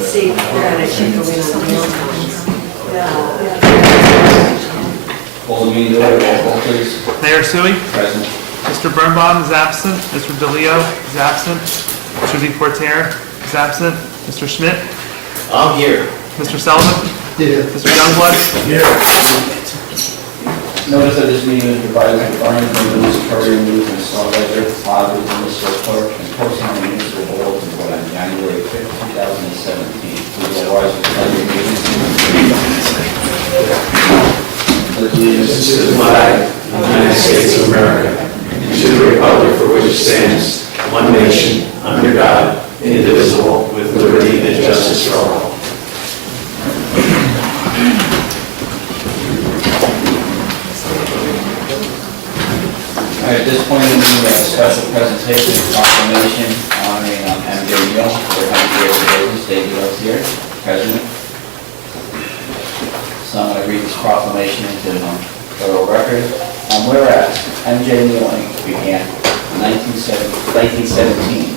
See, yeah, they should go in on meal times. Call the meeting to order, roll call please. Mayor Sui? Present. Mr. Birnbaum is absent. Mr. DeLeo is absent. Mr. DePorter is absent. Mr. Schmidt? I'm here. Mr. Sullivan? Here. Mr. Youngblood? Here. Notice of this meeting is provided by Bernardsville News, Courier News, and Star Ledger, filed with the municipal clerk and posted on the municipal bulletin board on January 5th, 2017. Please otherwise declare your meeting. Allegiance to the flag of the United States of America and to the republic for which it stands, one nation, under God, indivisible, with liberty and justice for all. At this point in the meeting, we have a special presentation proclamation honoring M.J. Neal for 100 years of age. David Neal's here, President. So I'm going to read this proclamation into the Borough record. Whereas M.J. Neal Inc. began in 1917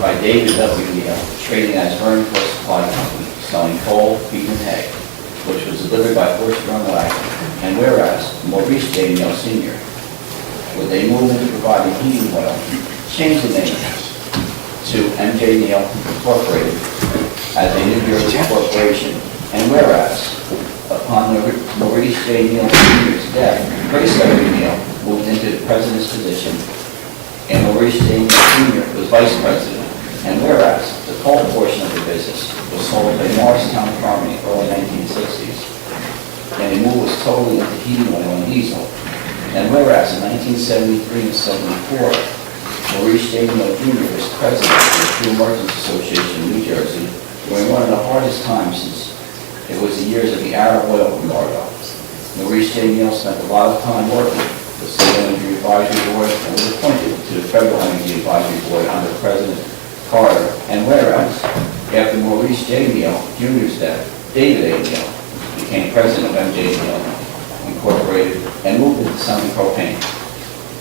by David W. Neal, trading as Bernardsville Supply Company, selling coal, feed, and hay, which was delivered by horse-drawn wagon. And whereas Maurice J. Neal Sr., when they moved into providing heating oil, changed the name to M.J. Neal Incorporated as a New Jersey corporation. And whereas, upon Maurice J. Neal Sr.'s death, Grace W. Neal moved into the president's position, and Maurice J. Neal Sr. was vice president. And whereas, the coal portion of the business was sold by Morristown Farm in the early 1960s, and the move was totally into heating oil and diesel. And whereas in 1973 and 74, Maurice J. Neal Jr. was president of the Fuel Merchants Association in New Jersey during one of the hardest times since it was the years of the Arab oil embargo. Maurice J. Neal spent a lot of time working with the State Energy Advisory Board and was appointed to the Federal Energy Advisory Board under President Carter. And whereas, after Maurice J. Neal Jr.'s death, David A. Neal became president of M.J. Neal Incorporated and moved into selling propane.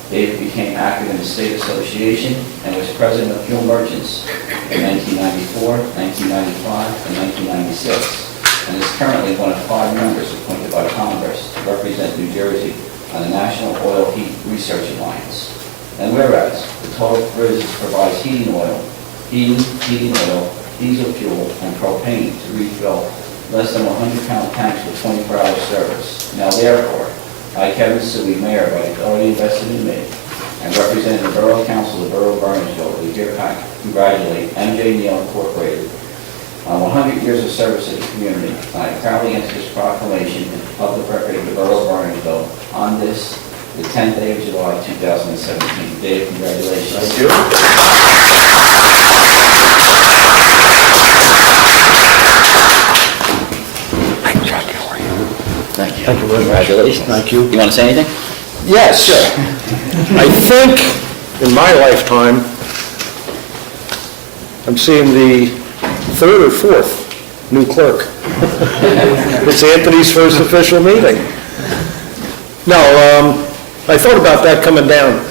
David became active in the state association and was president of Fuel Merchants in 1994, 1995, and 1996, and is currently one of 5 members appointed by Congress to represent New Jersey on the National Oil Heat Research Alliance. And whereas the total business provides heating oil, diesel fuel, and propane to refill less than 100-pound tanks with 24-hour service. Now therefore, I, Kevin Sui, Mayor, by authority invested in me, and representing the Borough Council of the Borough of Bernardsville, we hereby congratulate M.J. Neal Incorporated on 100 years of service to the community. I proudly enter this proclamation in the public record of the Borough of Bernardsville on this, the 10th day of July, 2017. Dave, congratulations. Thank you. Thank you. Thank you. Congratulations. Thank you. You want to say anything? Yes. I think in my lifetime, I'm seeing the 3rd or 4th new clerk. It's Anthony's first official meeting. No, I thought about that coming down.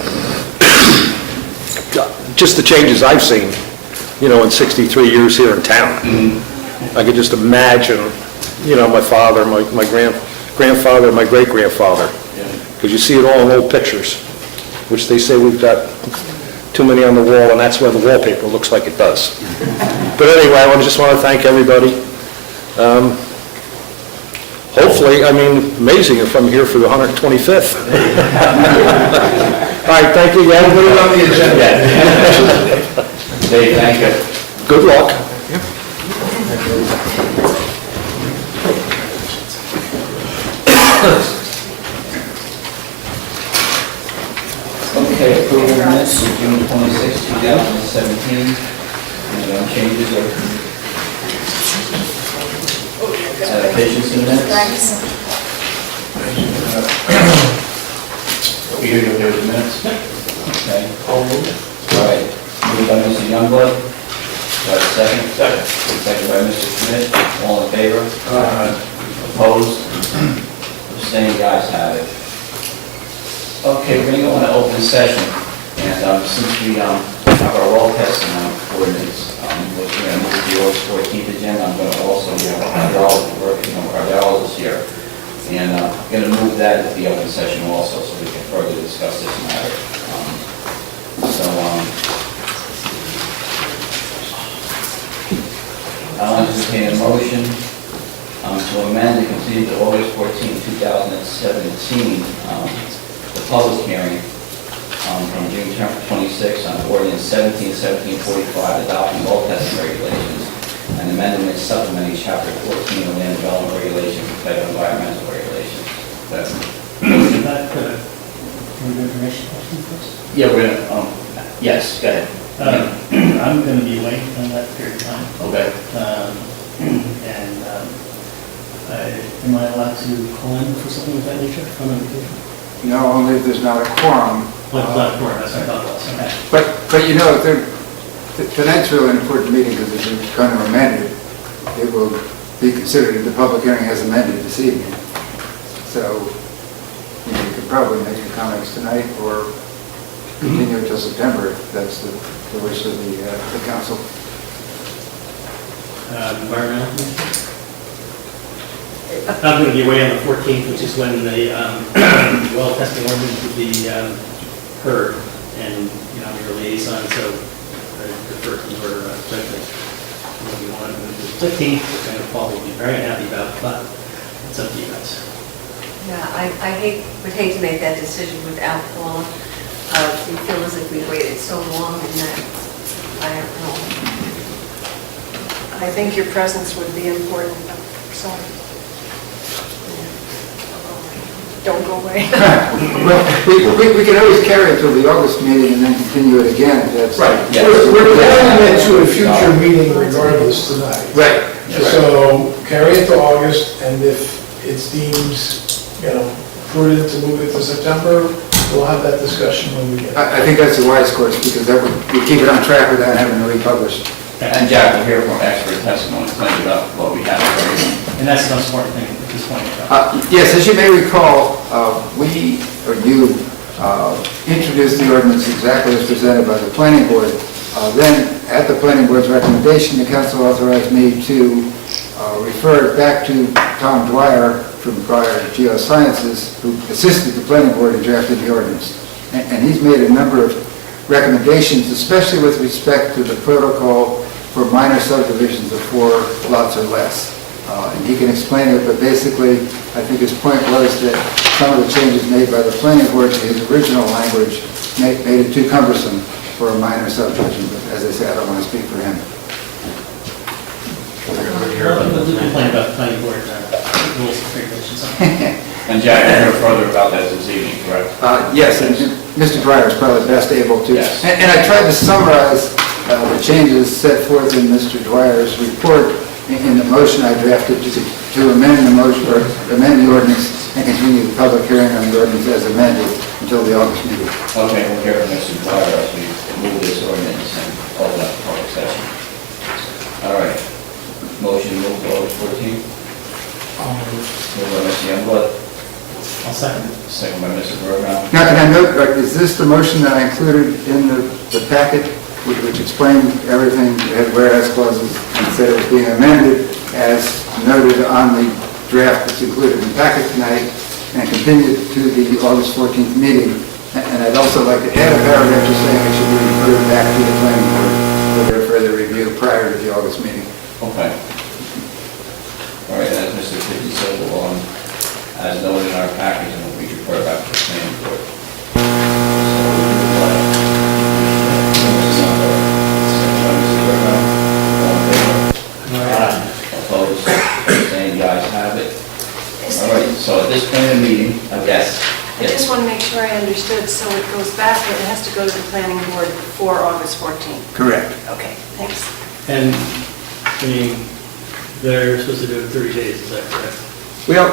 Just the changes I've seen, in 63 years here in town. I could just imagine, my father, my grandfather, my great-grandfather, because you see it all in old pictures, which they say we've got too many on the wall, and that's why the wallpaper looks like it does. But anyway, I just want to thank everybody. Hopefully, amazing if I'm here for the 125th. All right, thank you again. Put it on the agenda. Dave, thank you. Good luck. Okay, approval of minutes of June 26, 2017. Any changes or adaptations to the minutes? Peter, you'll do the minutes? Okay. All right. Moved by Mr. Youngblood. Do I have a second? Second by Mr. Schmidt. All in favor? Opposed? Abstained, the ayes have it. Okay, we're going to go into open session, and since we have our well testing ordinance, we're going to move the August 14th agenda. I'm going to also, Cardel's is here. And I'm going to move that into the open session also, so we can further discuss this matter. I'll entertain a motion to amend and continue to August 14, 2017, the public hearing from June 26 on ordinance 1745, adopting all testing regulations and amending and supplementing chapter 14 of land development regulations and federal environmental regulations. That's motion. Can we do information question first? Yeah, we're gonna, yes, go ahead. I'm going to be away on that period of time. Okay. Am I allowed to call in for something of that nature from a vacation? No, only if there's not a quorum. Well, not for it, that's what I thought it was, okay. But you know, tonight's really an important meeting because if you're going to amend it, it will be considered the public hearing as amended this evening. So you could probably make your comments tonight or continue until September if that's the wish of the council. Environmental Commission? I'm going to be away on the 14th, which is when the well testing ordinance would be heard, and I'm your liaison, so I defer to your judgment. If you want to move to the 15th, which I know Paul will be very unhappy about, but it's up to you guys. Yeah, I would hate to make that decision without Paul. We feel as if we waited so long and that, I don't know. I think your presence would be important, so don't go away. Well, we can always carry it till the August meeting and then continue it again if that's... Right, yes. We're planning it to a future meeting regardless tonight. Right. So carry it to August, and if it's deemed, prudent to move it to September, we'll have that discussion when we get there. I think that's a wise course because that would keep it on track without having to republish. And Jack will hear from expert testimony, plenty about what we have. And that's the most important thing at this point. Yes, as you may recall, we, or you, introduced the ordinance exactly as presented by the planning board. Then, at the planning board's recommendation, the council authorized me to refer it back to Tom Dwyer from Prior Geosciences, who assisted the planning board in drafting the ordinance. And he's made a number of recommendations, especially with respect to the protocol for minor subdivisions of 4 lots or less. And he can explain it, but basically, I think his point was that some of the changes made by the planning board to his original language made it too cumbersome for a minor subdivision. But as I say, I don't want to speak for him. We'll complain about the planning board rules and regulations. And Jack will hear further about that this evening, correct? Yes, and Mr. Dwyer is probably best able to. Yes. And I tried to summarize the changes set forth in Mr. Dwyer's report in the motion I drafted to amend the motion, or amend the ordinance and continue the public hearing on the ordinance as amended until the August meeting. Okay, we'll hear from Mr. Dwyer as we move this ordinance and open up the public session. All right. Motion moved to August 14th. Moved by Mr. Youngblood. I'll second. Second by Mr. Bergeron. Now, can I note, is this the motion that I included in the packet, which explained everything, had whereas clauses, and said it was being amended as noted on the draft that's included in the packet tonight, and continued to the August 14th meeting? And I'd also like to add a paragraph just saying it should be referred back to the planning board for their further review prior to the August meeting. Okay. All right, as Mr. Pitti said, as noted in our package, and we'll be referred back to the planning board. Opposed? Saying the ayes have it. All right, so at this point in the meeting, yes. I just want to make sure I understood, so it goes back, but it has to go to the planning board before August 14th. Correct. Okay, thanks. And, they're supposed to do it in 30 days, is that correct? Well,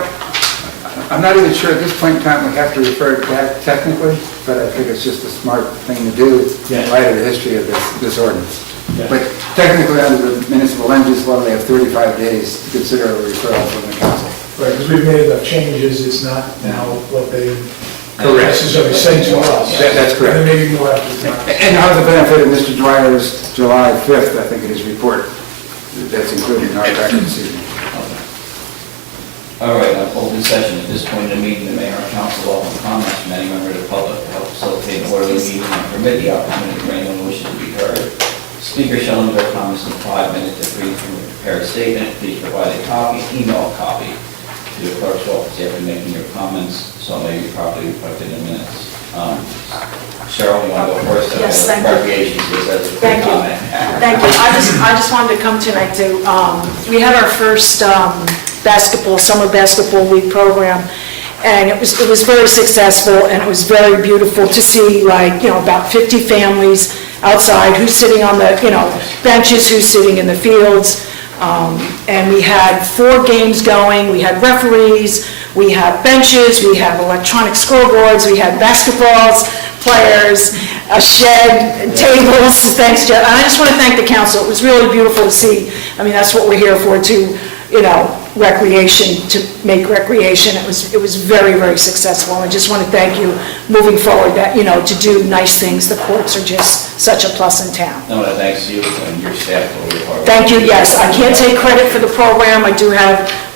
I'm not even sure at this point in time we have to refer it back technically, but I think it's just a smart thing to do in light of the history of this ordinance. Yeah. But technically, under the municipal land use law, they have 35 days to consider a referral from the council. Right, because we've made enough changes, it's not now what they Correct. necessarily say to us. That's correct. And there may be more after that. And have the benefit of Mr. Dwyer's July 5th, I think, in his report. That's included in our packet this evening. All right, open session. At this point in the meeting, the mayor and council welcome comments from any member of the public to help facilitate an orderly meeting and permit the opportunity for anyone who wishes to be heard. Speaker shall limit their comments in 5 minutes to brief and prepare a statement. Please provide a copy, email a copy to the clerk's office after making your comments, so it may be properly reflected in minutes. Cheryl, you want to go first? Yes, thank you. Recreation, because that's a quick Thank you. comment. Thank you. I just wanted to come tonight to, we had our first summer basketball league program, and it was very successful, and it was very beautiful to see, like, about 50 families outside, who's sitting on the, benches, who's sitting in the fields. And we had 4 games going, we had referees, we had benches, we had electronic scoreboards, we had basketballs, players, a shed, tables, thanks, Jeff. And I just want to thank the council. It was really beautiful to see. I mean, that's what we're here for, to, recreation, to make recreation. It was very, very successful. I just want to thank you moving forward, that, to do nice things. The courts are just such a plus in town. No, thanks to you and your staff for your hard work. Thank you, yes. I can't take credit for the program. We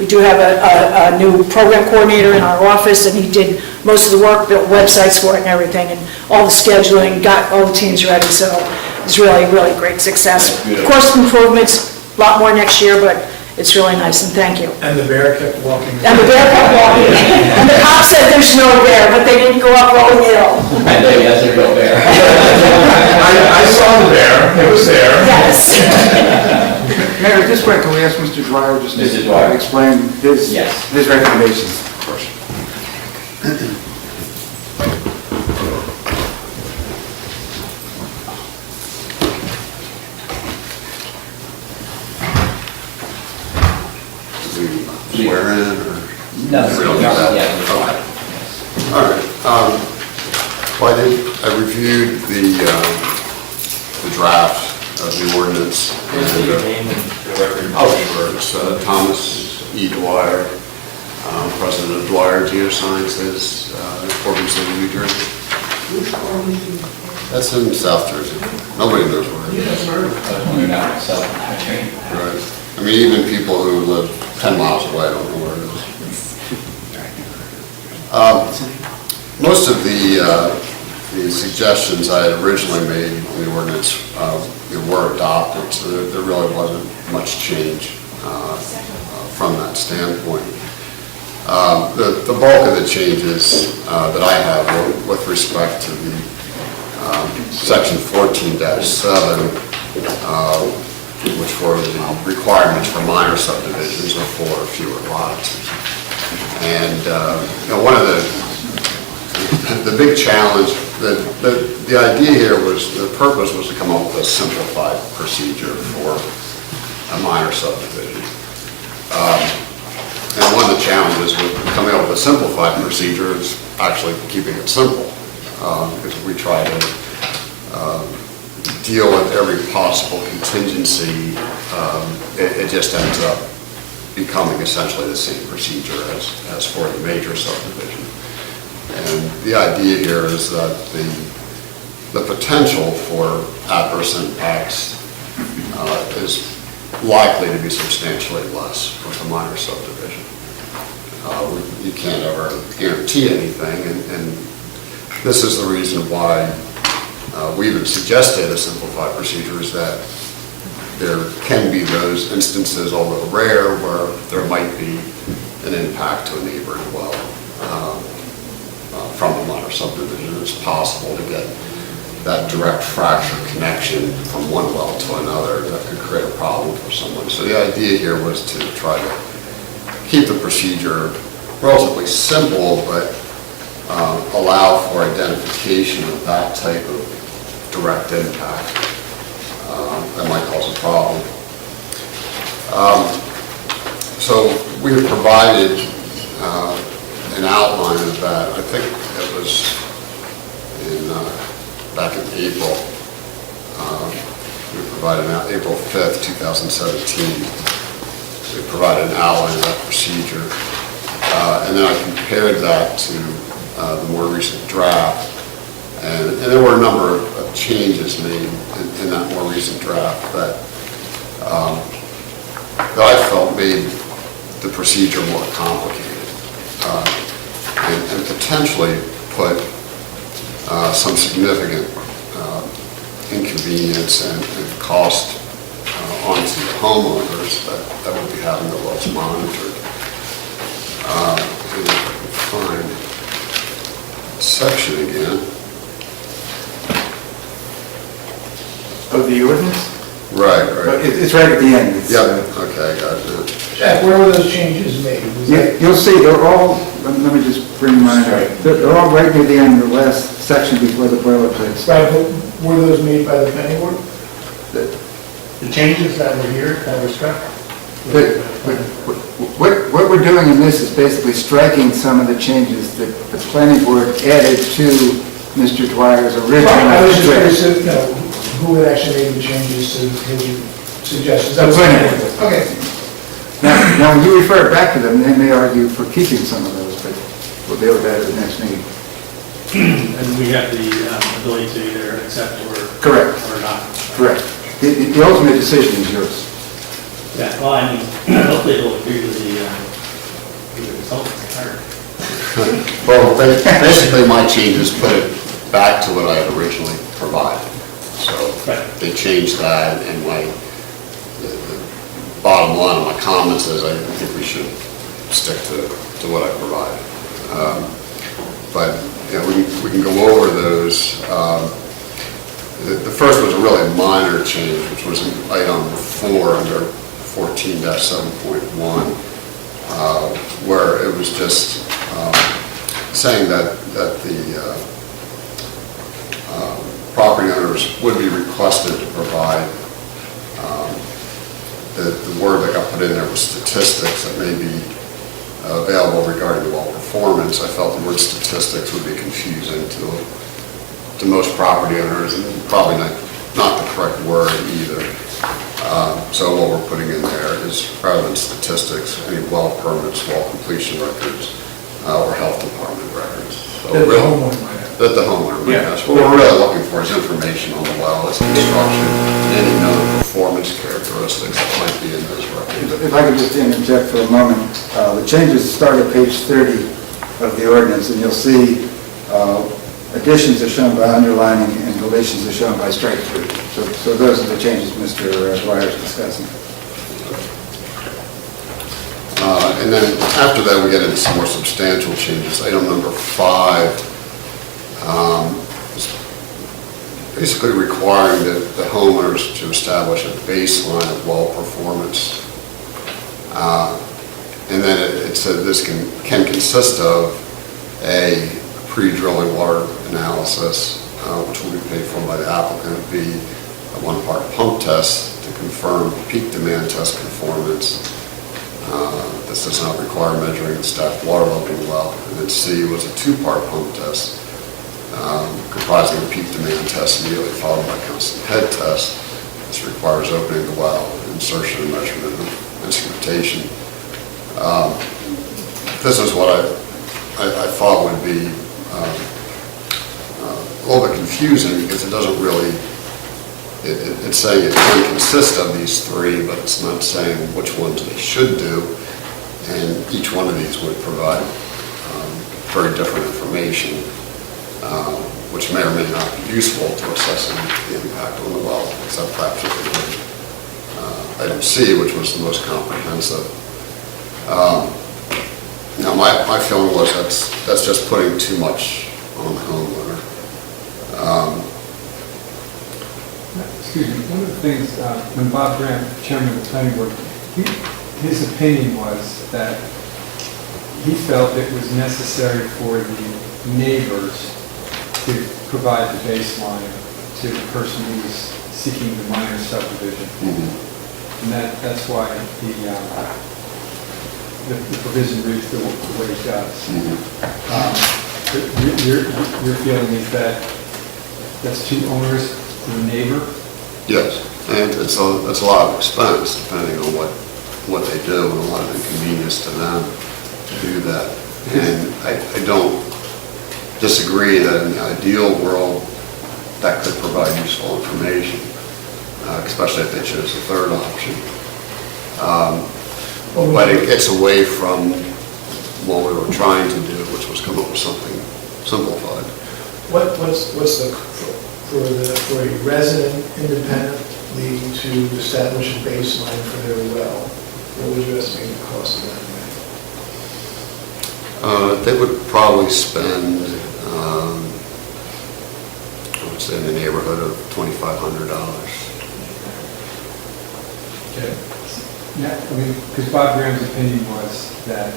do have a new program coordinator in our office, and he did most of the work, built websites for it and everything, and all the scheduling, got all the teams ready, so it's really, really great success. Of course, improvements, a lot more next year, but it's really nice, and thank you. And the bear kept walking. And the bear kept walking. And the cop said there's no bear, but they didn't go up Rolling Hill. I know, that's a real bear. I saw the bear, it was there. Yes. Mayor, at this point, can we ask Mr. Dwyer just Mr. to Dwyer. explain his Yes. his recommendations? Of course. Swear in, or? No, We don't need that? yeah, it's Okay. fine. All right. Well, I reviewed the draft of the ordinance. Your name and the record. Sure. It's Thomas E. Dwyer, president of Dwyer Geosciences, Corbin City, New Jersey. That's in South Jersey. Nobody knows where it is. I was wondering about myself. Right. I mean, even people who live 10 miles away don't know where it is. Most of the suggestions I had originally made in the ordinance were adopted, so there really wasn't much change from that standpoint. The bulk of the changes that I have were with respect to the section 14-7, which were the requirements for minor subdivisions of 4 or fewer lots. And one of the big challenge, the idea here was, the purpose was to come up with a simplified procedure for a minor subdivision. And one of the challenges with coming up with a simplified procedure is actually keeping it simple. Because we try to deal with every possible contingency, it just ends up becoming essentially the same procedure as for the major subdivision. And the idea here is that the potential for adverse impacts is likely to be substantially less with a minor subdivision. You can't ever guarantee anything, and this is the reason why we even suggested a simplified procedure, is that there can be those instances, although rare, where there might be an impact to a neighboring well from a minor subdivision. It's possible to get that direct fracture connection from one well to another that could create a problem for someone. So the idea here was to try to keep the procedure relatively simple, but allow for identification of that type of direct impact that might cause a problem. So we have provided an outline of that. I think it was back in April. We provided April 5th, 2017. We provided an outline of that procedure. And then I compared that to the more recent draft. And there were a number of changes made in that more recent draft that I felt made the procedure more complicated and potentially put some significant inconvenience and cost onto the homeowners that would be having the wells monitored. And if I can find the section again. Of the ordinance? Right, But right. it's right at the end. It's, Yeah, okay, I got it. Jack, where were those changes made? Was that- You'll see, they're all, let me just bring mine up. Right. They're all right near the end, the last section before the boilerplate. Right, but were those made by the planning board? The changes that were here, that were struck? What we're doing in this is basically striking some of the changes that the planning board added to Mr. Dwyer's original. I was just draft. curious to know who had actually made the changes to his suggestions. That The was- planning board. Okay. Now, when you refer it back to them, they may argue for keeping some of those, but we'll deal with that at the next meeting. And we have the ability to either accept or... Correct. Or not. Correct. The ultimate decision is yours. Yeah, well, I mean, hopefully they'll agree with the consultant's part. Well, basically, my changes put it back to what I had originally provided. So Right. they changed that, and the bottom line of my comments is I think we should stick to what I provided. But, you know, we can go over those. The first was a really minor change, which was in item 4 under 14-7.1, where it was just saying that the property owners would be requested to provide, the word that got put in there was statistics that may be available regarding the well performance. I felt the word statistics would be confusing to most property owners, and probably not the correct word either. So what we're putting in there is, rather than statistics, any well permits, well completion records, or health department records. So That the really- homeowner might have. That the homeowner might have. What we're really looking for is information on the well, its construction, any known performance characteristics that might be in those records. If I could just interject for a moment, the changes start at page 30 of the ordinance, and you'll see additions are shown by underlining and deletions are shown by strike through. So those are the changes Mr. Dwyer is discussing. And then after that, we get into some more substantial changes. Item number 5 is basically requiring the homeowners to establish a baseline of well performance. And then it said this can consist of a pre-drilling water analysis, which will be paid for by the applicant, B, a 1-part pump test to confirm peak demand test conformance. This does not require measuring the stacked water level in the well. And then C was a 2-part pump test, comprising a peak demand test immediately followed by a constant head test. This requires opening the well, insertion and measurement of instrumentation. This is what I thought would be a little bit confusing, because it doesn't really, it's saying it can consist of these 3, but it's not saying which ones they should do, and each one of these would provide very different information, which may or may not be useful to assessing the impact on the well, except perhaps item C, which was the most comprehensive. Now, my feeling was that's just putting too much on the homeowner. Excuse me, one of the things, when Bob Grant, chairman of the planning board, his opinion was that he felt it was necessary for the neighbors to provide the baseline to the person who was seeking the minor subdivision. And that's why the provision reads the way it does. Your feeling is that that's too onerous to the neighbor? Yes, and it's a lot of expense, depending on what they do, and a lot of inconvenience to them to do that. And I don't disagree that in the ideal world, that could provide useful information, especially if they chose the third option. But it gets away from what we were trying to do, which was come up with something simplified. What's the, for a resident independently to establish a baseline for their well, what would you estimate the cost of that? They would probably spend, I would say in the neighborhood of $2,500. Okay. Yeah, I mean, because Bob Graham's opinion was that,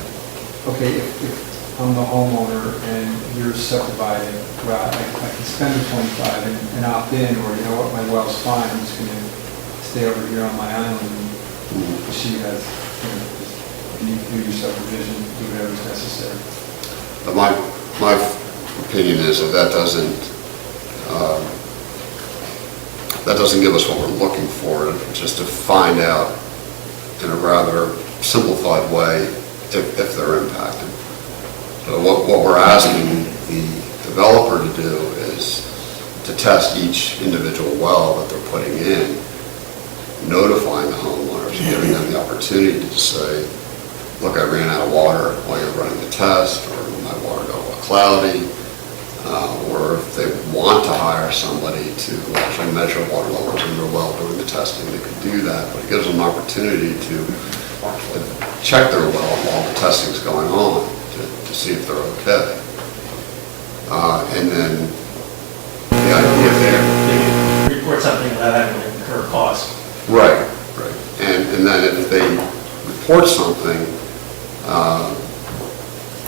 okay, if I'm the homeowner and you're subdividing, well, I can spend the 25 and opt in, or you know what, my well's fine, I'm just gonna stay over here on my island and proceed as, you know, do your subdivision, do whatever's necessary. But my opinion is that doesn't give us what we're looking for, just to find out in a rather simplified way if they're impacted. So what we're asking the developer to do is to test each individual well that they're putting in, notifying the homeowners, giving them the opportunity to say, look, I ran out of water while you're running the test, or my water got a little cloudy, or if they want to hire somebody to actually measure water levels in their well during the testing, they could do that, but it gives them an opportunity to check their well while the testing's going on to see if they're okay. And then the idea there. They report something without having to incur cost. Right. And then if they report something,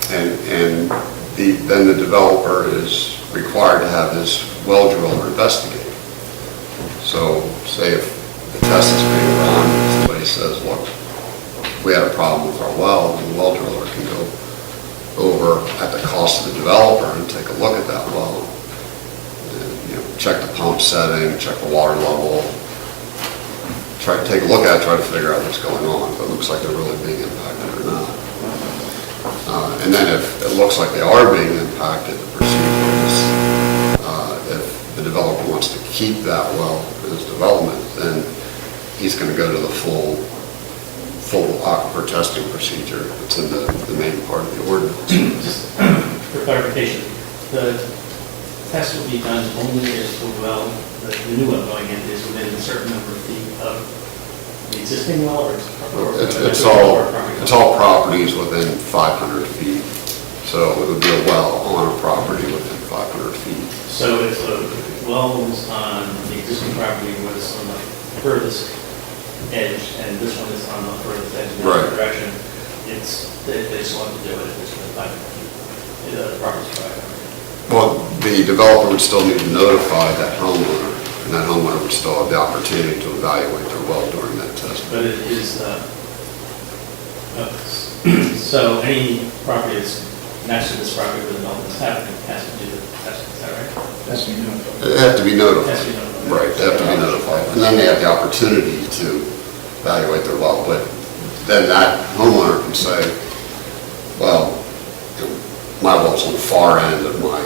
then the developer is required to have his well driller investigate. So say if the test is being run, somebody says, look, we had a problem with our well, and the well driller can go over at the cost of the developer and take a look at that well. And, check the pump setting, check the water level, try to take a look at it, try to figure out what's going on, if it looks like they're really being impacted or not. And then if it looks like they are being impacted, the procedure is, if the developer wants to keep that well in his development, then he's going to go to the full aquifer testing procedure. It's in the main part of the ordinance. Just for clarification, the test will be done only if the well, the new well going in is within a certain number of feet of the existing well, or It's all properties within 500 feet. So it would be a well on a property within 500 feet. So if the well was on the existing property was on the furthest edge, and this one is on the furthest edge in the other direction, they just want to do it if it's within 500 feet. The property's 500. Well, the developer would still need to notify that homeowner, and that homeowner would still have the opportunity to evaluate their well during that test. But it is, so any property that's next to this property where the development is happening has to do the testing, is that right? That's what you know. They have to be notified. Has to be notified. Right, they have to be notified. And then they have the opportunity to evaluate their well. But then that homeowner can say, well, my well's on the far end of my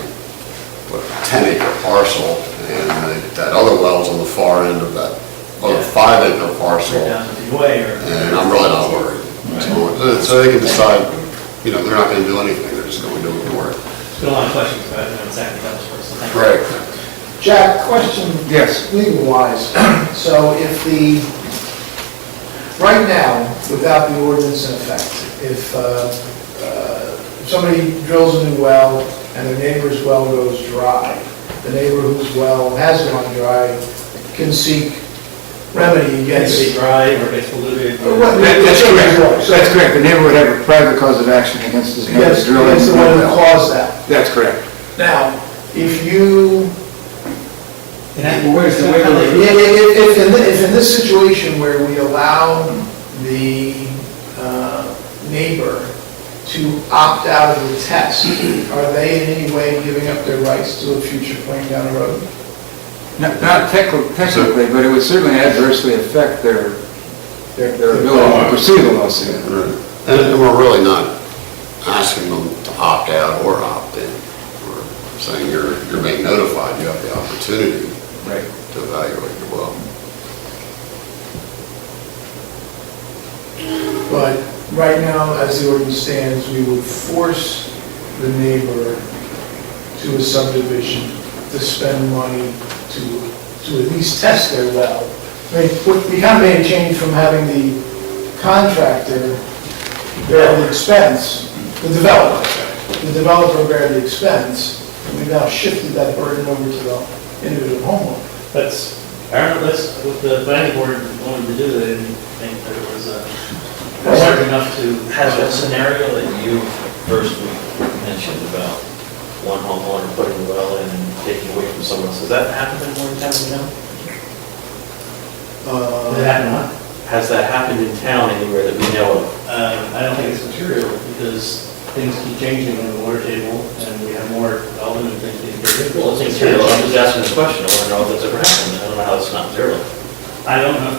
10-acre parcel, and that other well's on the far end of that other 5-acre parcel, and I'm really not worried. So they can decide, they're not going to do anything, they're just going to ignore it. There's been a lot of questions about exactly that was first. Right. Jack, question. Yes. Legal-wise, so if right now, without the ordinance in effect, if somebody drills a new well and their neighbor's well goes dry, the neighbor whose well has gone dry can seek remedy against... Gets dry or gets polluted. That's correct. That's correct. The neighbor would have a private cause of action against his neighbor's drilling. Yes, the one who caused that. That's correct. Now, if you... Where's the wiggle room? If in this situation where we allow the neighbor to opt out of the test, are they in any way giving up their rights to a future claim down the road? Not technically, but it would certainly adversely affect their ability to pursue the lawsuit. And we're really not asking them to opt out or opt in. saying you're being notified, you have the opportunity Right. to evaluate the well. But right now, as the ordinance stands, we would force the neighbor to a subdivision to spend money to at least test their well. I mean, we kind of made a change from having the contractor bear the expense, the developer bear the expense, and we've now shifted that burden over to the individual homeowner. That's, apparently, that's what the planning board wanted to do, they didn't think that it was hard enough to. Has that scenario that you first mentioned about one homeowner putting a well in and taking away from someone else, has that happened in Morgantown, you know? Did it happen, what? Has that happened in town anywhere that we know of? I don't think it's material, because things keep changing on the water table, and we have more development and things being bigger. Well, it's material, I'm just asking the question, I want to know if it's ever happened, I don't know how it's not material. I don't know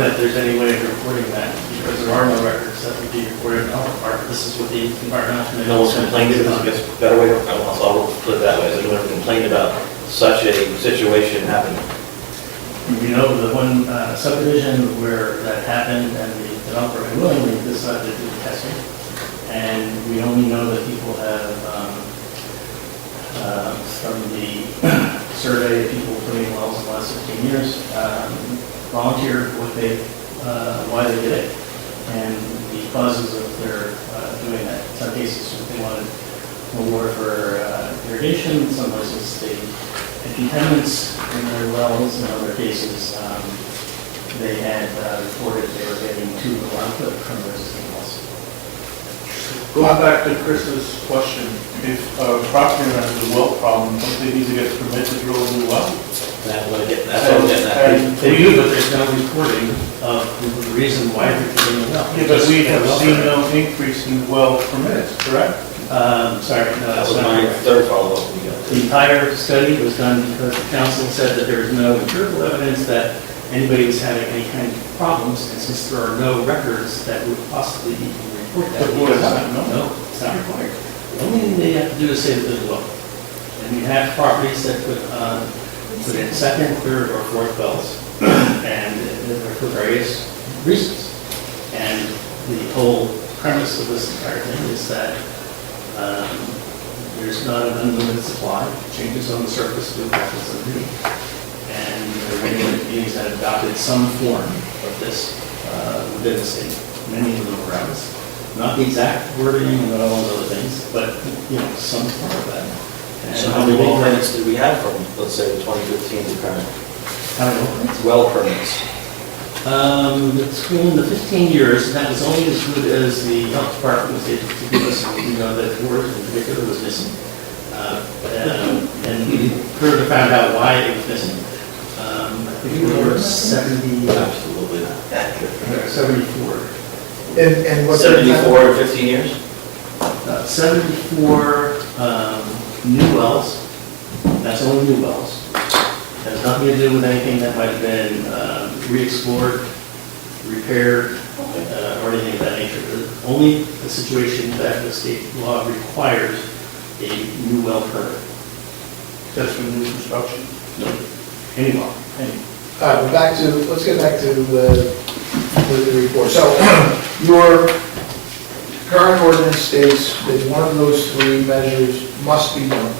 that there's any way of reporting that, because there are no records that would be reported in our part. This is what the environmental. No one's complained, I guess, better way, I'll put it that way, has anyone ever complained about such a situation happening? You know, the one subdivision where that happened, and the developer willingly decided to do the testing, and we only know that people have, from the survey of people putting wells in the last 15 years, volunteered what they, why they did it, and the causes of their doing that. In some cases, they wanted more water for irrigation, in some places they had contaminants in their wells, in other cases, they had reported they were getting too little output from their existing wells. Going back to Chris's question, if a property owner has a well problem, don't they need to get a permit to drill a new well? That's what I'm getting at. They do, but there's no reporting of the reason why they're getting the well. Yeah, but we have seen no increase in well permits, correct? Sorry, no, That that's was not my correct. third follow-up we got. The entire study was done because the council said that there is no empirical evidence that anybody was having any kind of problems, and since there are no records that would possibly even report that. The board has not, no? No, it's not required. The only thing they have to do is say that there's a well. And we have properties that put in second, third, or fourth wells, and they're for various reasons. And the whole premise of this entire thing is that there's not an unlimited supply, changes on the surface do happens underneath. And there are many communities that have adopted some form of this within the state, many of them around us. Not the exact wording and all those other things, but, you know, some part of that. And So how many well permits did we have from, let's say, 2015 to current? How many well permits? Well permits. Between the 15 years, that was only as good as the health department was able to give us, you know, that word in particular was missing. And we further found out why it was missing. I think we were 70, Absolutely not. 74. And what's 74 in 15 years? 74 new wells, that's only new wells. Has nothing to do with anything that might have been re-explored, repaired, or anything of that nature. Only the situation that the state law requires a new well permit. That's for new construction? No, any well, any. All right, let's get back to the report. So your current ordinance states that one of those three measures must be done.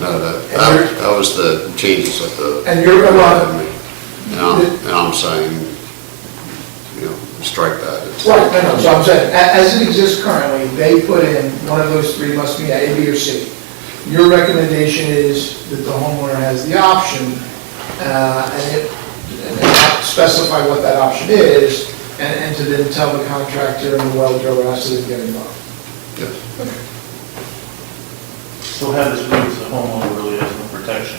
No, that was the changes at the. And you're allowed. And I'm saying, you know, strike that. It's- Right, no, so I'm saying, as it exists currently, they put in one of those three must be A, B, or C. Your recommendation is that the homeowner has the option, and not specify what that option is, and to then tell the contractor and the well driller has to then get involved. Yes. So how this means the homeowner really has no protection.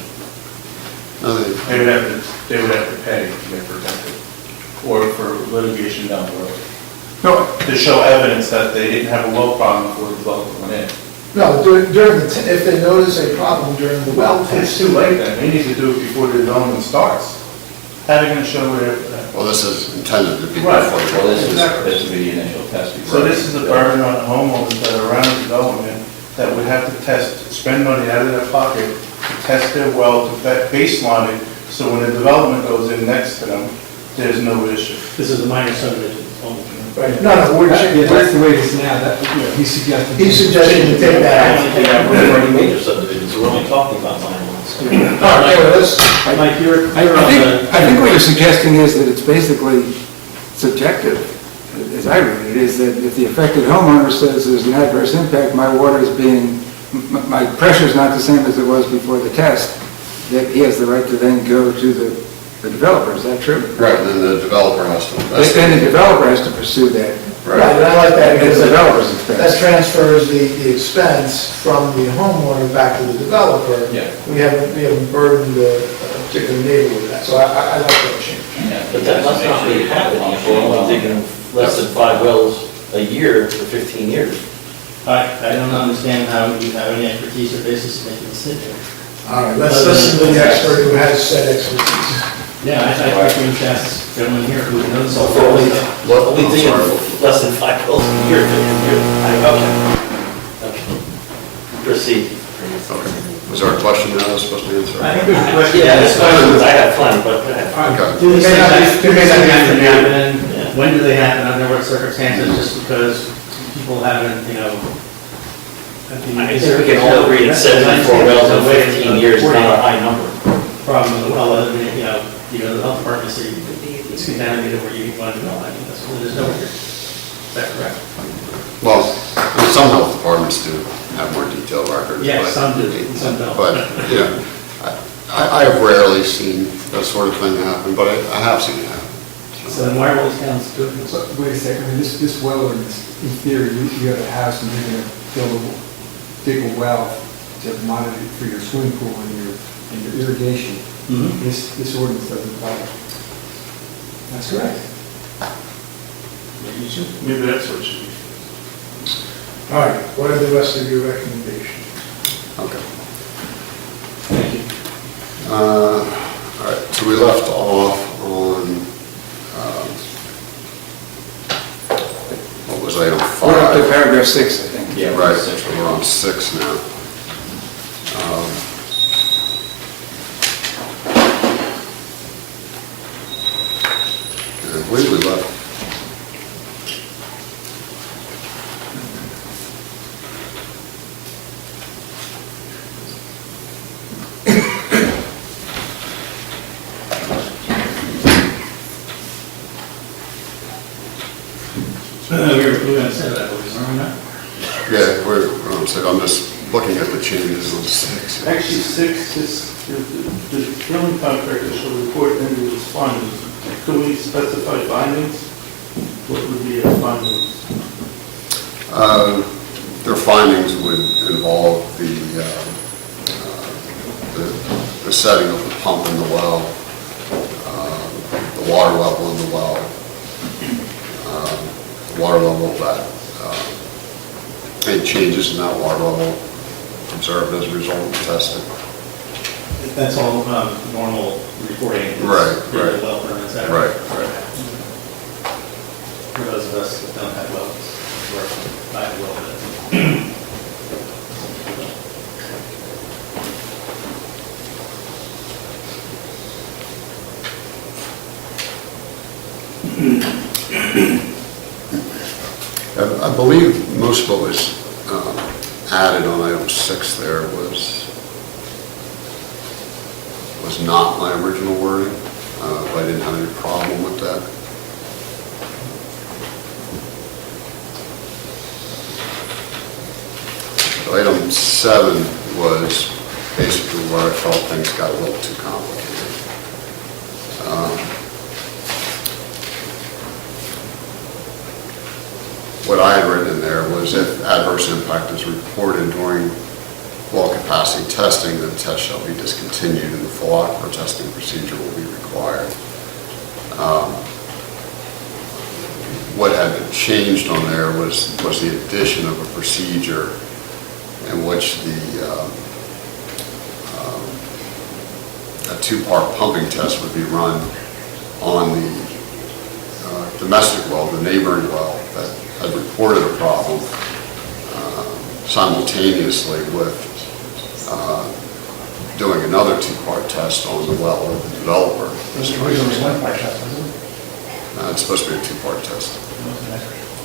No, they- They would have to pay to get protected, or for litigation down the road. No, To show evidence that they didn't have a well problem before the development went in. no, if they notice a problem during the well It's test. too late then, they need to do it before the development starts. How are they gonna show where, Well, this is intended to be. Right. before- Well, this Exactly. would be the initial test. so this is a burden on the homeowners that are around the development, that would have to test, spend money out of their pocket to test their well, to baseline it, so when the development goes in next to them, there's no issue. This is a minor subdivision. only. Right, no, no, we're, Yeah, that's the way it is now, that, he's suggesting. he's suggesting to take I that only think that we're already major subdivisions, we're only talking about minor ones. out. All right, anyway, let's, Mike, you're I on think, the... I think what you're suggesting is that it's basically subjective, as I read it, is that if the affected homeowner says there's an adverse impact, my water is being, my pressure is not the same as it was before the test, that he has the right to then go to the developer, is that true? Right, then the developer has to Then investigate. the developer has to pursue that. right, and I like that because It's the developer's that expense. transfers the expense from the homeowner back to the developer. Yeah. We haven't burdened the particular neighbor with that, so I like that change. But that must not be happening if we're only digging less than 5 wells a year for 15 years. I don't understand how you have any expertise or basis in making a decision. All right, let's listen to the expert who has said expertise. Yeah, I think we should ask this gentleman here who knows all So only, about only I'm digging sorry. less than 5 wells a year, 15 years. Okay. Proceed. Okay. Was there a question that I was supposed to answer? I think there's a question. Yeah, this question, I have plenty, but go ahead. Okay. Do these They may not be- things they may not be actually for you. happen? When do they happen? Under what circumstances? Just because people haven't, you know. I think we can all agree that 74 wells in 15 years is not a high number. Problem with the well, other than, the health department say it's contaminated where you want to go. I mean, that's what there's no here. Is that correct? Well, some health departments do have more detailed records. Yeah, but- some do, and some don't. But, yeah, I have rarely seen that sort of thing happen, but I have seen it happen. So then why are all these towns doing this? But wait a second, I mean, this well ordinance, in theory, you have a house and you're gonna dig a well to monitor for your swimming pool and your irrigation. Mhm. This ordinance doesn't apply. That's correct. Maybe that's what should be. All right, what are the rest of your recommendations? Okay. Thank you. All right, so we left off on, what was item We're up to 5? paragraph 6, I think. Yeah, Right, six. so we're on 6 now. I believe we left. We're going to say that, we're not. Yeah, I'm just looking at the changes on 6. Actually, 6 is, the drilling contractor shall report into his findings. Could we specify findings? What would be his findings? Their findings would involve the setting of the pump in the well, the water level in the well, water level that, any changes in that water level observed as a result of testing. That's all normal reporting. Right, right. Well permits, that. Right. For those of us that don't have wells, we're not well with I believe most of what was added on item 6 there was not my original wording, but I didn't have any problem with that. So item 7 was basically where I felt things got a little too complicated. What I had written in there was if adverse impact is reported during well capacity testing, then the test shall be discontinued and the full aquifer testing procedure will be required. What had been changed on there was the addition of a procedure in which a 2-part pumping test would be run on the domestic well, the neighboring well that had reported a problem, simultaneously with doing another two-part test on the well of the developer. It's supposed to be a two-part test.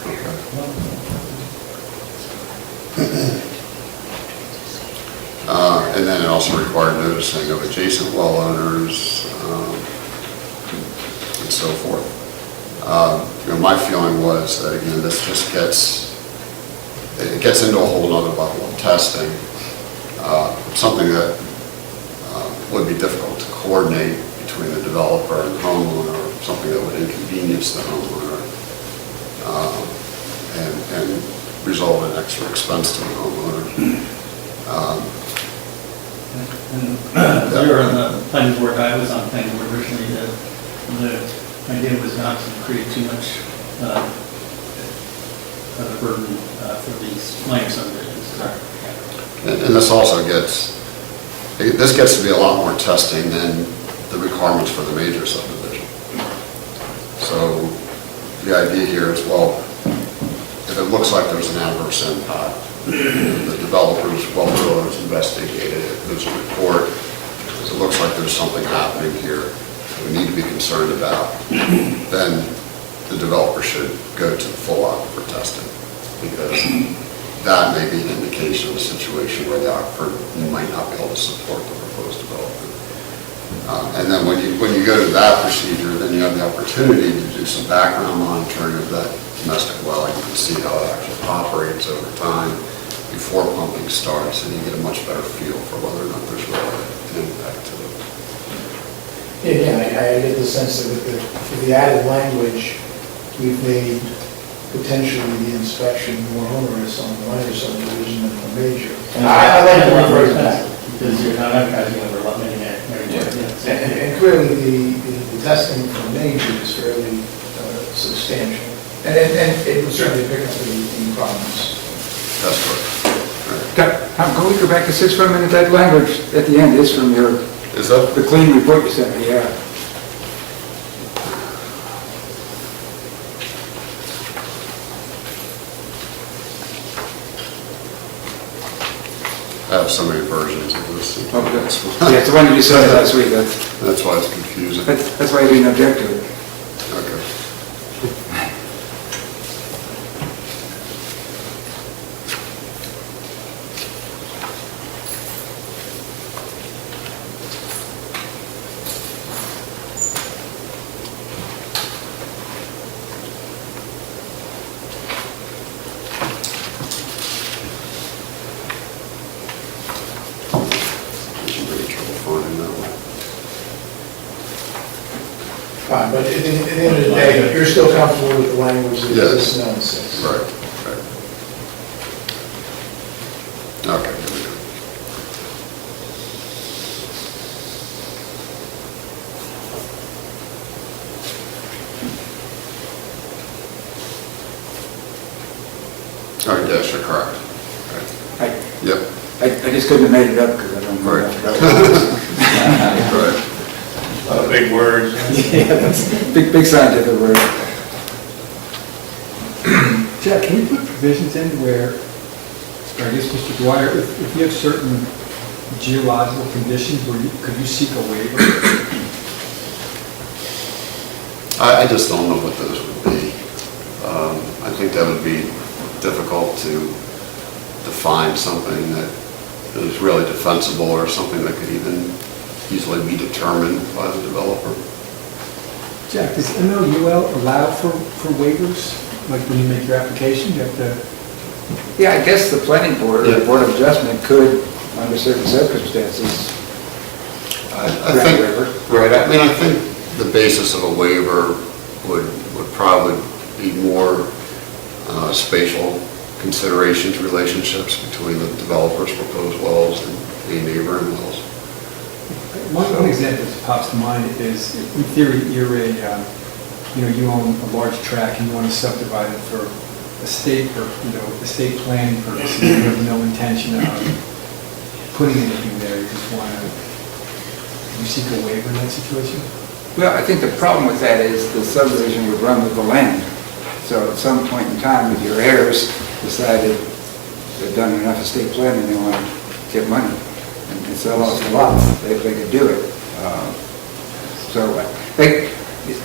Okay. And then it also required noticing of adjacent well owners and so forth. My feeling was that, again, this just gets into a whole other level of testing, something that would be difficult to coordinate between the developer and the homeowner, something that would inconvenience the homeowner and result in extra expense to the homeowner. You're on the planning board, I was on the planning board originally, the idea was not to create too much of a burden for these minor subdivisions. And this also gets to be a lot more testing than the requirements for the major subdivision. So the idea here is, well, if it looks like there's an adverse impact, the developers, well drillers investigated it, there's a report, it looks like there's something happening here we need to be concerned about, then the developer should go to the full aquifer testing, because that may be an indication of a situation where the aquifer might not be able to support the proposed development. And then when you go to that procedure, then you have the opportunity to do some background monitoring of that domestic well. You can see how it actually operates over time before pumping starts, and you get a much better feel for whether or not there's really an impact to it. Yeah, I get the sense that with the added language, we've made potentially the inspection more onerous on the minor subdivision than the major. And I like the reverse that. Because you're not advertising over a lot many And clearly, the testing for major is fairly substantial. And it would certainly pick up the problems. That's correct. Can we go back to 6 for a minute? That language at the end is from the clean report you sent me, yeah. I have so many versions of this. Okay. Yeah, it's the one that you sent last week. That's why it's confusing. That's why I didn't object to it. Okay. Fine, but at the end of the day, you're still comfortable with the language that exists now in 6? Right. Okay, here we go. All right, yes, you're correct. Right. Yep. I just couldn't have made it up because I don't know. Right. Big words. Yeah, that's big scientific word. Jack, can we put provisions in where, or I guess Mr. Dwyer, if you have certain geological conditions, could you seek a waiver? I just don't know what those would be. I think that would be difficult to define something that is really defensible or something that could even easily be determined by the developer. Jack, does MLUL allow for waivers? Like when you make your application, you have to... Yeah, I guess the planning board or the board of adjustment could, under certain circumstances, I think, right, I mean, I think the basis of a waiver would probably be more spatial considerations, relationships between the developer's proposed wells and the neighboring wells. One example that pops to mind is, in theory, you own a large tract and you want to subdivide it for estate planning purposes. You have no intention of putting anything there. You just want to. You seek a waiver in that situation? Well, I think the problem with that is the subdivision would run with the land. So at some point in time, if your heirs decided they've done enough estate planning, they want to get money and sell off the lots, they could do it. So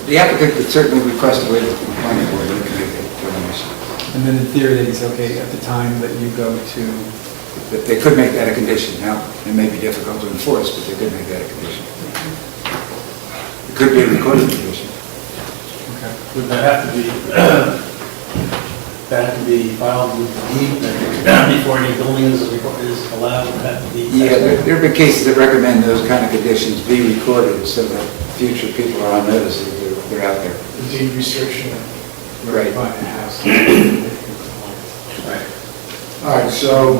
the applicant could certainly request a waiver from the planning board, and we can make that determination. And then in theory, they can say, okay, at the time that you go to, But they could make that a condition. Now, it may be difficult to enforce, but they could make that a condition. It could be a recorded condition. okay. Would that have to be filed with the deed before any building is allowed? Would that have to be? Yeah, there have been cases that recommend those kind of conditions be recorded so that future people are on notice that they're out there. The deed restriction. Right. Buying a house. Right. All right, so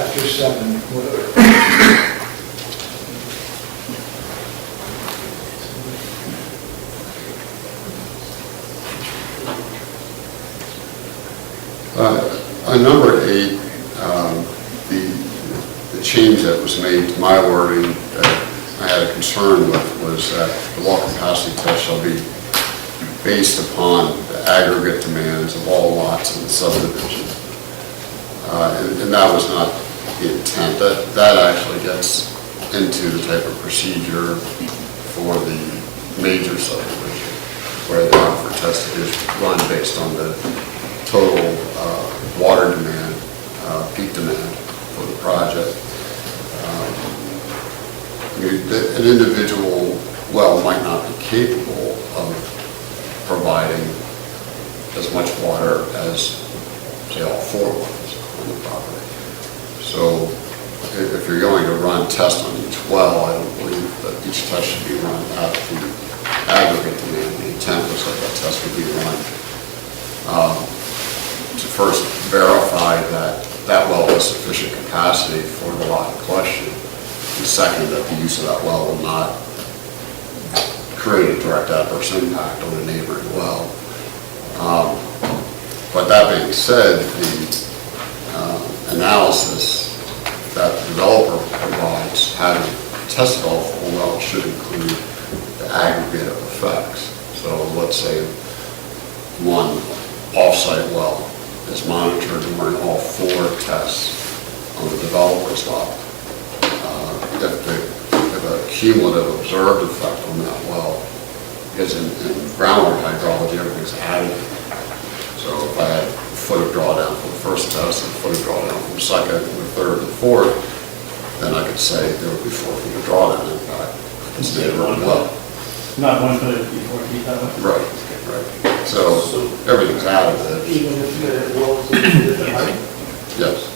after 7, On number 8, the change that was made to my wording that I had a concern with was that the wall capacity test shall be based upon the aggregate demands of all lots in the subdivision. And that was not the intent. That actually gets into the type of procedure for the major subdivision, where the offer test is run based on the total water demand, peak demand for the project. An individual well might not be capable of providing as much water as, say, all 4 wells on the property. So if you're going to run tests on each well, I don't believe that each test should be run at the aggregate demand. The intent was that that test would be run to first verify that that well has sufficient capacity for the lot in question, and second, that the use of that well will not create a direct adverse impact on a neighboring well. But that being said, the analysis that the developer provides, having tested all 4 wells, should include the aggregate of effects. So let's say one off-site well is monitored during all 4 tests on the developer's lot. If a cumulative observed effect on that well is in groundwater hydrology, everything's additive. So if I had a foot of drawdown from the first test and a foot of drawdown from the second, and the third, and the fourth, then I could say there would be 4 feet of drawdown impact. Instead of one well. Not 1 foot, it'd be 4 feet that way? Right, right. So everything's additive. Even if the wells are different height? Yes,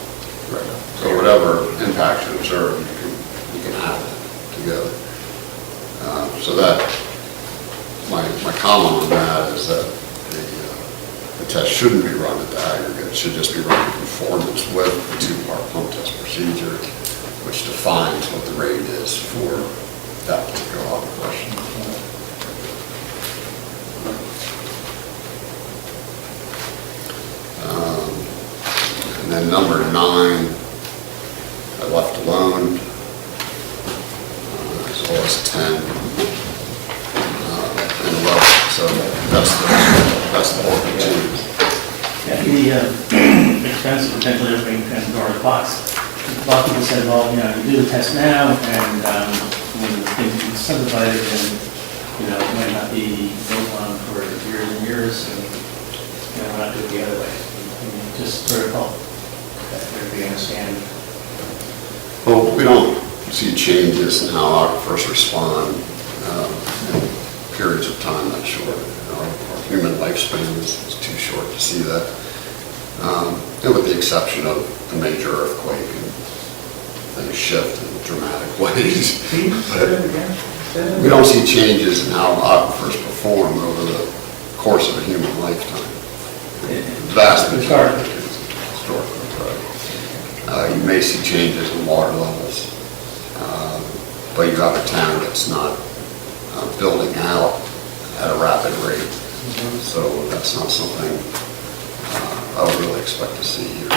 right. So whatever impact you observe, you can add it together. So that, my comment on that is that the test shouldn't be run at the aggregate. It should just be run in conformance with the 2-part pump test procedure, which defines what the rate is for that particular lot in question. And then number 9, I left alone, as well as 10, and 11. So that's the whole thing. Yeah, the expense of potentially opening Pandora's box. A lot of people said, well, you do the test now, and when things get subdivided, and, it might not be built on for years and years, and, we're not doing it the other way. Just sort of help everybody understand. Well, we don't see changes in how aquifers respond in periods of time that short. Our human lifespan is too short to see that. With the exception of a major earthquake and things shift in dramatic ways. But we don't see changes in how aquifers perform over the course of a human lifetime. Vast majority is historically, right? You may see changes in water levels, but you have a town that's not building out at a rapid rate. So that's not something I would really expect to see here.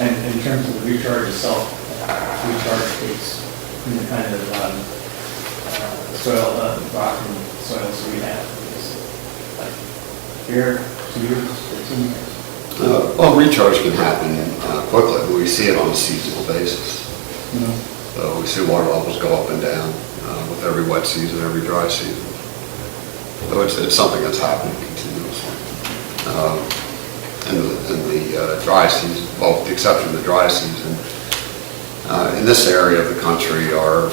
And in terms of the recharge itself, recharge takes the kind of soil, rock and soils we have. It's like here, 2 years, 15 years. Well, recharge can happen quickly. We see it on a seasonal basis. So we see water levels go up and down with every wet season, every dry season. So it's something that's happening continuously. In the dry season, well, with the exception of the dry season, in this area of the country, our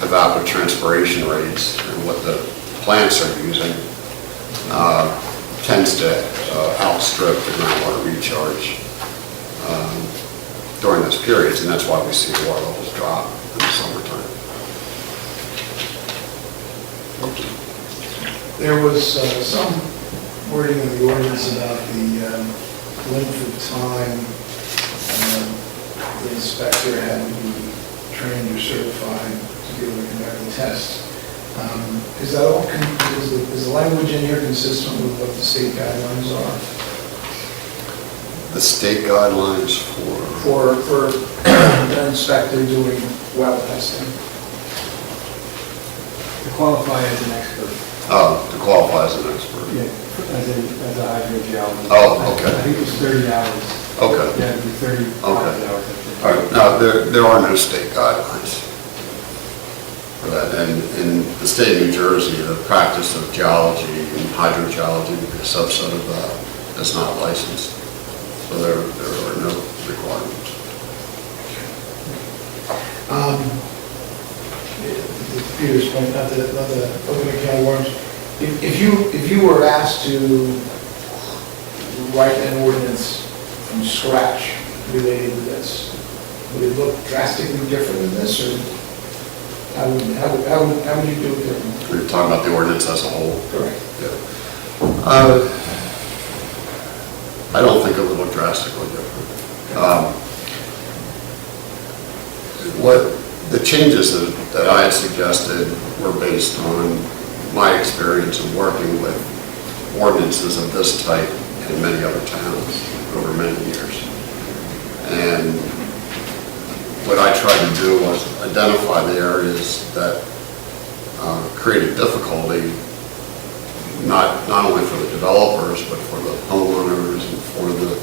evapotranspiration rates and what the plants are using tends to outstrip the groundwater recharge during those periods, and that's why we see water levels drop in the summertime. There was some wording in the ordinance about the length of time the inspector had to be trained or certified to be able to conduct the test. Is that all, is the language in here consistent with what the state guidelines are? The state guidelines For an inspector doing well testing? To qualify as an expert. to qualify as an expert. Yeah, as a hydrogeologist. Oh, okay. I think it was 30 hours. Okay. Yeah, it'd be 30 Okay. hours, I think. All right, now, there are no state guidelines for that. And in the state of New Jersey, the practice of geology and hydrogeology, a subset of that, is not licensed. So there are no requirements. Peter's point, not to open a can of worms. If you were asked to write an ordinance from scratch related to this, would it look drastically different than this, or how would you do it differently? We're talking about the ordinance as a whole. Correct. Yeah. I don't think it would look drastically different. What the changes that I had suggested were based on my experience of working with ordinances of this type in many other towns over many years. And what I tried to do was identify the areas that created difficulty, not only for the developers, but for the homeowners and for the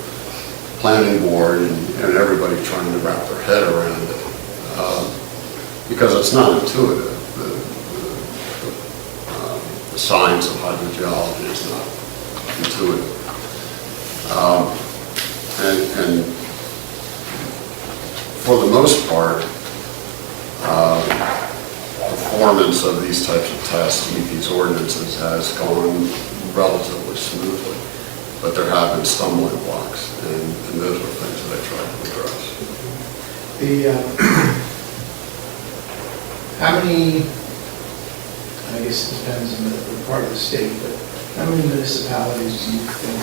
planning board and everybody trying to wrap their head around it. Because it's not intuitive. The science of hydrogeology is not intuitive. And for the most part, performance of these types of tests to meet these ordinances has gone relatively smoothly. But there have been stumbling blocks, and those are things that I tried to address. How many, I guess it depends on the part of the state, but how many municipalities do you think,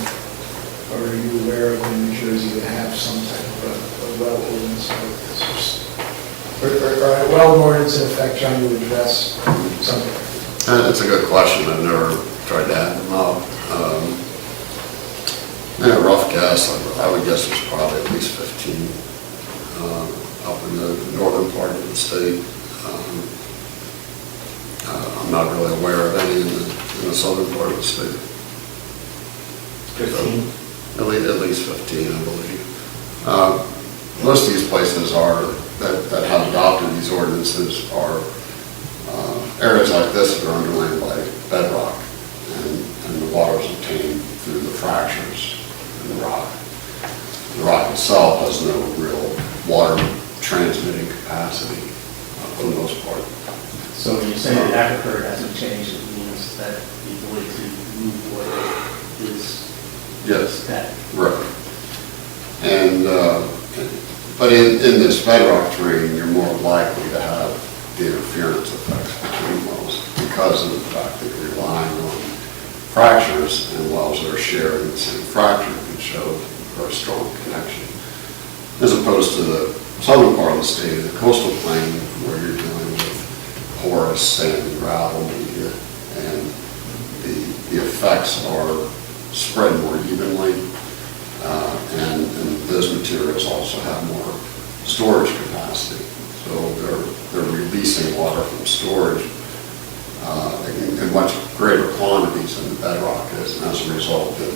or are you aware of in New Jersey that have some type of well ordinance like this? Or a well ordinance in effect trying to address something like this? That's a good question. I've never tried to add them up. A rough guess, I would guess there's probably at least 15 up in the northern part of the state. I'm not really aware of any in the southern part of the state. 15? At least 15, I believe. Most of these places that have adopted these ordinances are areas like this that are underlain by bedrock, and the water is obtained through the fractures in the rock. The rock itself has no real water transmitting capacity for the most part. So when you say the aquifer hasn't changed, it means that the ability to move water is Yes. that. Right. And, but in this bedrock terrain, you're more likely to have the interference effects between wells because of the fact that you're relying on fractures, and wells that are sharing the same fracture can show a very strong connection. As opposed to the southern part of the state, the coastal plain, where you're dealing with porous sand and gravel media, and the effects are spread more evenly, and those materials also have more storage capacity. So they're releasing water from storage in much greater quantities than the bedrock is, and as a result, the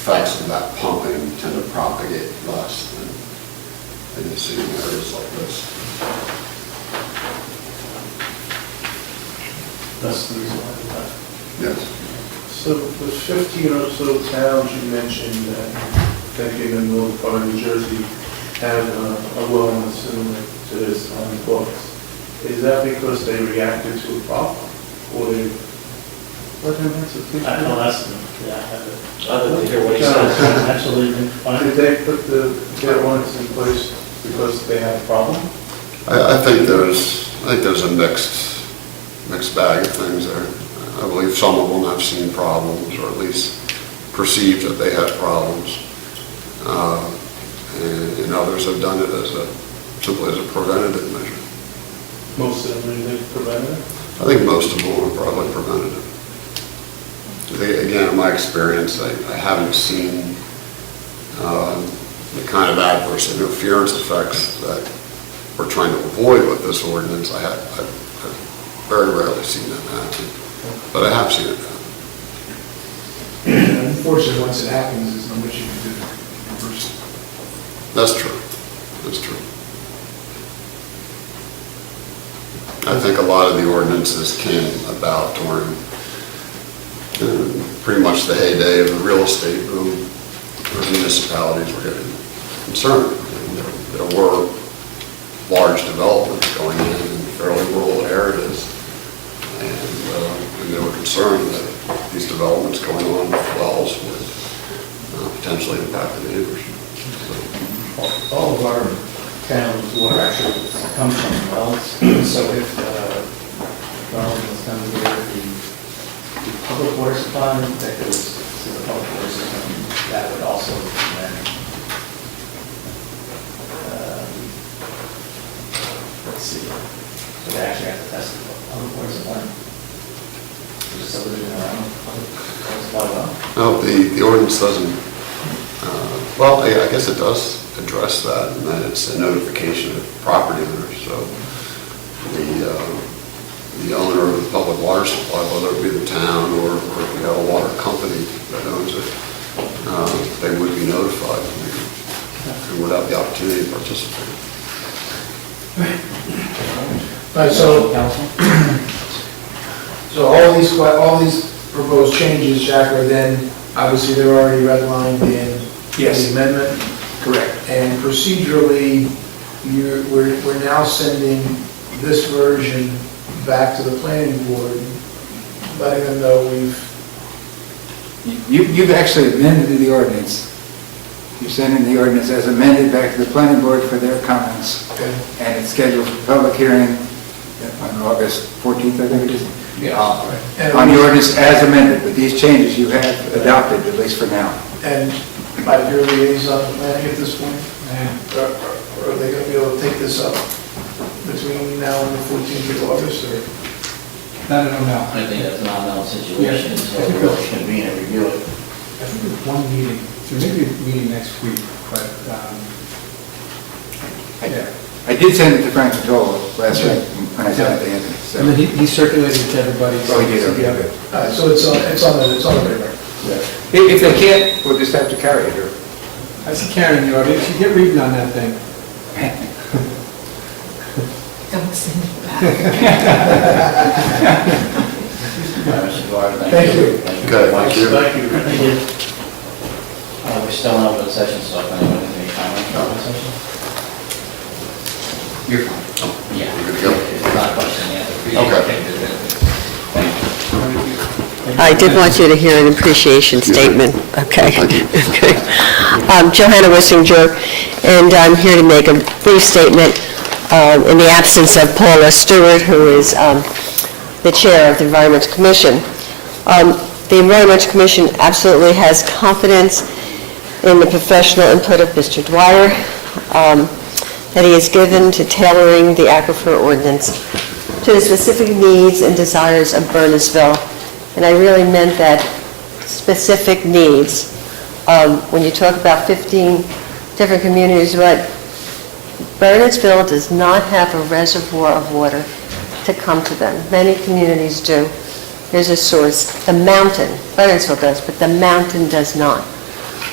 effects of that pumping tend to propagate less than you see in areas like this. That's the reason why we have. Yes. So the 15 or so towns you mentioned that came in the middle part of New Jersey have a well similar to this on the books. Is that because they reacted to a problem, or they? What did I I'll ask them, yeah, I have it. I'd like to hear what he says. Absolutely, fine. Did they put their ordinance in place because they had a problem? I think there's a mixed bag of things there. I believe some of them have seen problems, or at least perceived that they had problems. And others have done it simply as a preventative measure. Most of them, they prevented it? I think most of them are probably preventative. Again, in my experience, I haven't seen the kind of adverse interference effects that we're trying to avoid with this ordinance. I've very rarely seen that happen, but I have seen it happen. Unfortunately, once it happens, there's not much you can do to reverse it. That's true. That's true. I think a lot of the ordinances came about during pretty much the heyday of the real estate boom, where municipalities were getting concerned. There were large developments going in fairly rural areas, and they were concerned that these developments going on with wells would potentially impact the neighbors. All of our town's water actually comes from wells, so if well was coming here, the public water supply that goes to the public water system, that would also then, let's see, so they actually have to test the public water supply. There's a subdivision around public water supply well. No, the ordinance doesn't, well, I guess it does address that, and that it's a notification of property owners. So the owner of the public water supply, whether it be the town or if we have a water company that owns it, they would be notified and would have the opportunity to participate. Right, so all these proposed changes, Jack, are then, obviously, they're already redlined in the amendment? Correct. And procedurally, we're now sending this version back to the planning board, letting them know You've actually amended the ordinance. You're sending the ordinance as amended back to the planning board for their comments. Okay. And it's scheduled for public hearing on August 14th, I think it is. On the ordinance as amended, but these changes you have adopted, at least for now. And by your liaison to planning at this point, or are they going to be able to take this up between now and the 14th of August, or? I don't know. I think that's an unknown situation, so we really convene and review it. I think there's one meeting, so maybe a meeting next week, but, I did send it to Frank Totola last week when I sent it to Anthony. and then he circulated it to everybody. Oh, he did, okay, Yeah. good. All right, so it's on the radar. If they can't, we'll just have to carry it, or... I see Karen, you should get reading on that thing. Don't send it back. Mr. Dwyer, Thank you. Okay, thank you. Thank you. We're still in open session, so if anyone has any comments on open session? You're fine. Yeah. Good to go. It's not a question yet. Okay. Thank you. I did want you to hear an appreciation statement, okay? Okay. Johanna Wissinger, and I'm here to make a brief statement in the absence of Paula Stewart, who is the chair of the Environment Commission. The Environment Commission absolutely has confidence in the professional input of Mr. Dwyer that he has given to tailoring the aquifer ordinance to the specific needs and desires of Bernardsville. And I really meant that specific needs. When you talk about 15 different communities, but Bernardsville does not have a reservoir of water to come to them. Many communities do. There's a source. The mountain, Bernardsville does, but the mountain does not.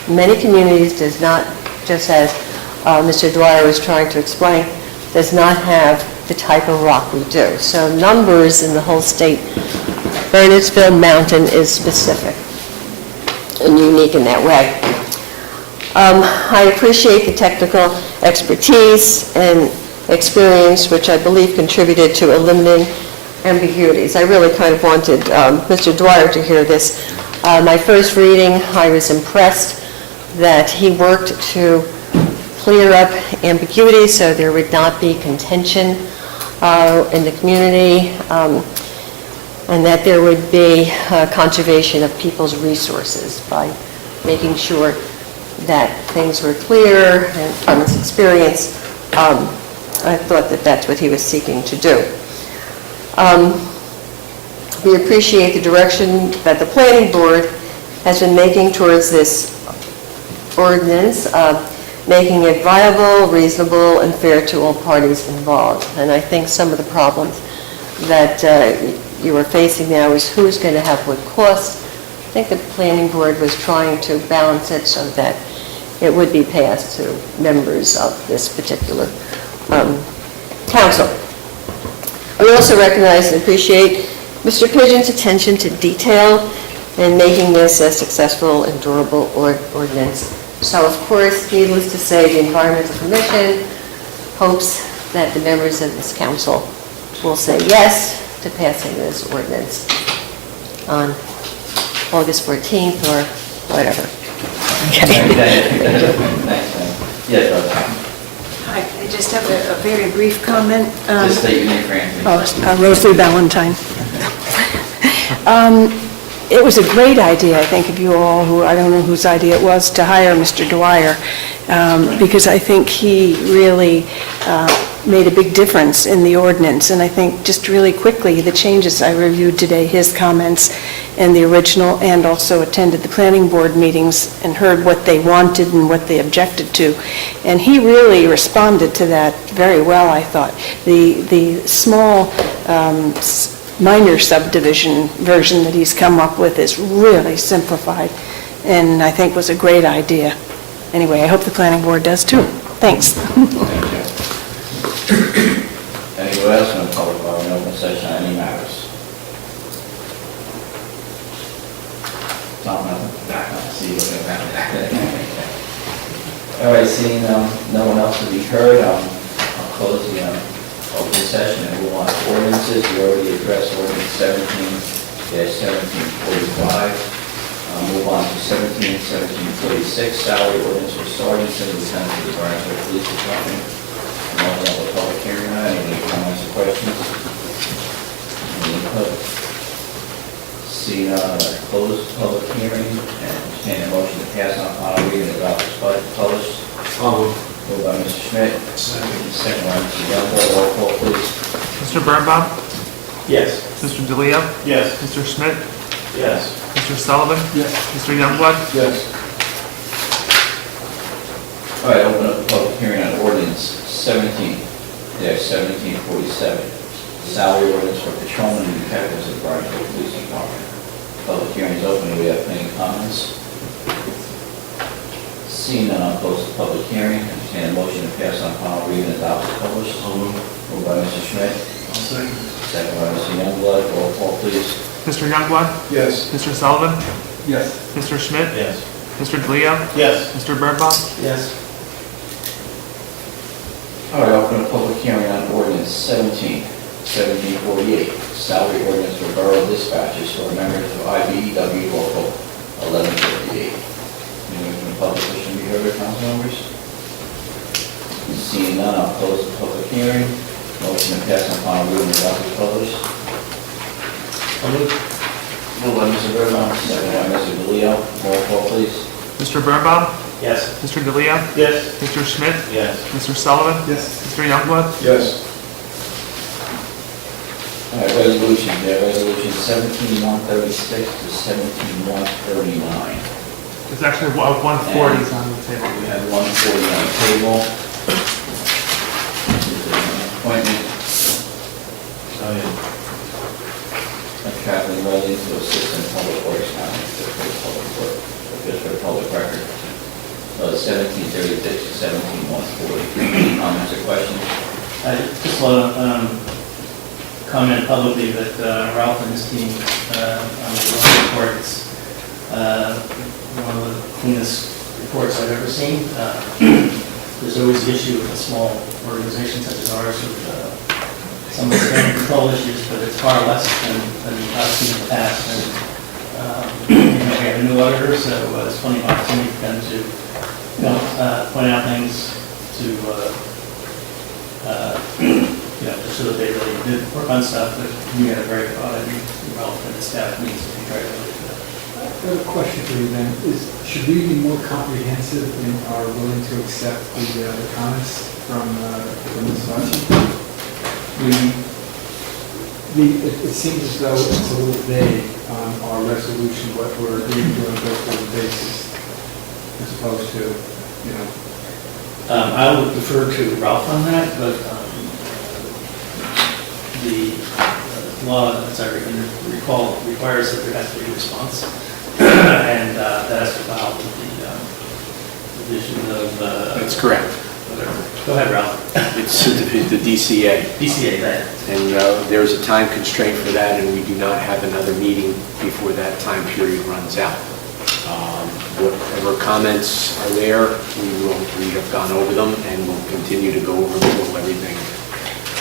many communities does not, just as Mr. Dwyer was trying to explain, does not have the type of rock we do. So numbers in the whole state, Bernardsville Mountain is specific and unique in that way. I appreciate the technical expertise and experience, which I believe contributed to eliminating ambiguities. I really kind of wanted Mr. Dwyer to hear this. My first reading, I was impressed that he worked to clear up ambiguity so there would not be contention in the community, and that there would be conservation of people's resources by making sure that things were clear. And from his experience, I thought that that's what he was seeking to do. We appreciate the direction that the planning board has been making towards this ordinance, making it viable, reasonable, and fair to all parties involved. And I think some of the problems that you are facing now is who's going to have what cost. I think the planning board was trying to balance it so that it would be passed to members of this particular council. We also recognize and appreciate Mr. Pidgeon's attention to detail in making this a successful and durable ordinance. So, of course, needless to say, the Environmental Commission hopes that the members of this council will say yes to passing this ordinance on August 14th or whatever. Thanks, yes, Dr. Hi, I just have a very brief comment. Just state your name for Anthony. Rosalie Ballantyne. It was a great idea, I think, of you all, who, I don't know whose idea it was, to hire Mr. Dwyer, because I think he really made a big difference in the ordinance. And I think just really quickly, the changes I reviewed today, his comments and the original, and also attended the planning board meetings and heard what they wanted and what they objected to. And he really responded to that very well, I thought. The small minor subdivision version that he's come up with is really simplified, and I think was a great idea. Anyway, I hope the planning board does too. Thanks. Anyone else in the public or in open session on any matters? Tom, nothing? See you looking around. All right, seeing no one else to be heard, I'll close the open session and move on to ordinances. We already addressed ordinance 17-1745. Move on to 17-1746, salary ordinance for sergeants and lieutenants of the Bernardsville Police Department. And all that with public hearing on it. Any comments or questions? Any input? See, close public hearing and entertain a motion to pass on final reading and adopt this budget published. Moved by Mr. Schmidt. Second by Mr. Youngblood. Roll call, please. Mr. Birnbaum? Yes. Mr. DeLeo? Yes. Mr. Schmidt? Yes. Mr. Sullivan? Yes. Mr. Youngblood? Yes. All right, open up the public hearing on ordinance 17-1747. Salary ordinance for patrolmen and detectives of the Bernardsville Police Department. Public hearing is open. Do we have any comments? Seeing none, I'll close the public hearing. Entertain a motion to pass on final reading and adopt as published. Moved by Mr. Schmidt. Second by Mr. Youngblood. Roll call, please. Mr. Youngblood? Yes. Mr. Sullivan? Yes. Mr. Schmidt? Yes. Mr. DeLeo? Yes. Mr. Birnbaum? Yes. All right, open a public hearing on ordinance 17-1748. Salary ordinance for borough dispatchers who are members of IBEW Local 1158. Anyone from the public wishing to be heard, council members? Seeing none, I'll close the public hearing. Motion to pass on final reading and adopt as published. Moved by Mr. Birnbaum, second by Mr. DeLeo. Roll call, please. Mr. Birnbaum? Yes. Mr. DeLeo? Yes. Mr. Schmidt? Yes. Mr. Sullivan? Yes. Mr. Youngblood? Yes. All right, resolution, yeah, resolution 17-136 to 17-139. There's actually 140s on the table. We have 140 on the table. Appointment of Kathleen Rowley to Assistant Public Works Manager for the Public Record. 1736 to 17140. Any comments or questions? I just want to comment publicly that Ralph and his team on the report, it's one of the cleanest reports I've ever seen. There's always the issue with a small organization such as ours with some of the same control issues, but it's far less than I've seen in the past. And we have a new auditor, so it's funny opportunity for them to point out things to just so that they really did work on stuff, but we had a very good audit, and Ralph and the staff needs to be very good for that. I have a question for you then. Should we be more comprehensive and are willing to accept the comments from Ms. Vachi? It seems as though it's a little vague on our resolution, what we're agreeing to on a go-forward basis, as opposed to, I would defer to Ralph on that, but the law, as I recall, requires that there has to be a response, and that has to file with the division of... That's correct. Whatever. Go ahead, Ralph. It's the DCA. DCA, right. And there's a time constraint for that, and we do not have another meeting before that time period runs out. Whatever comments are there, we have gone over them, and we'll continue to go over them until everything.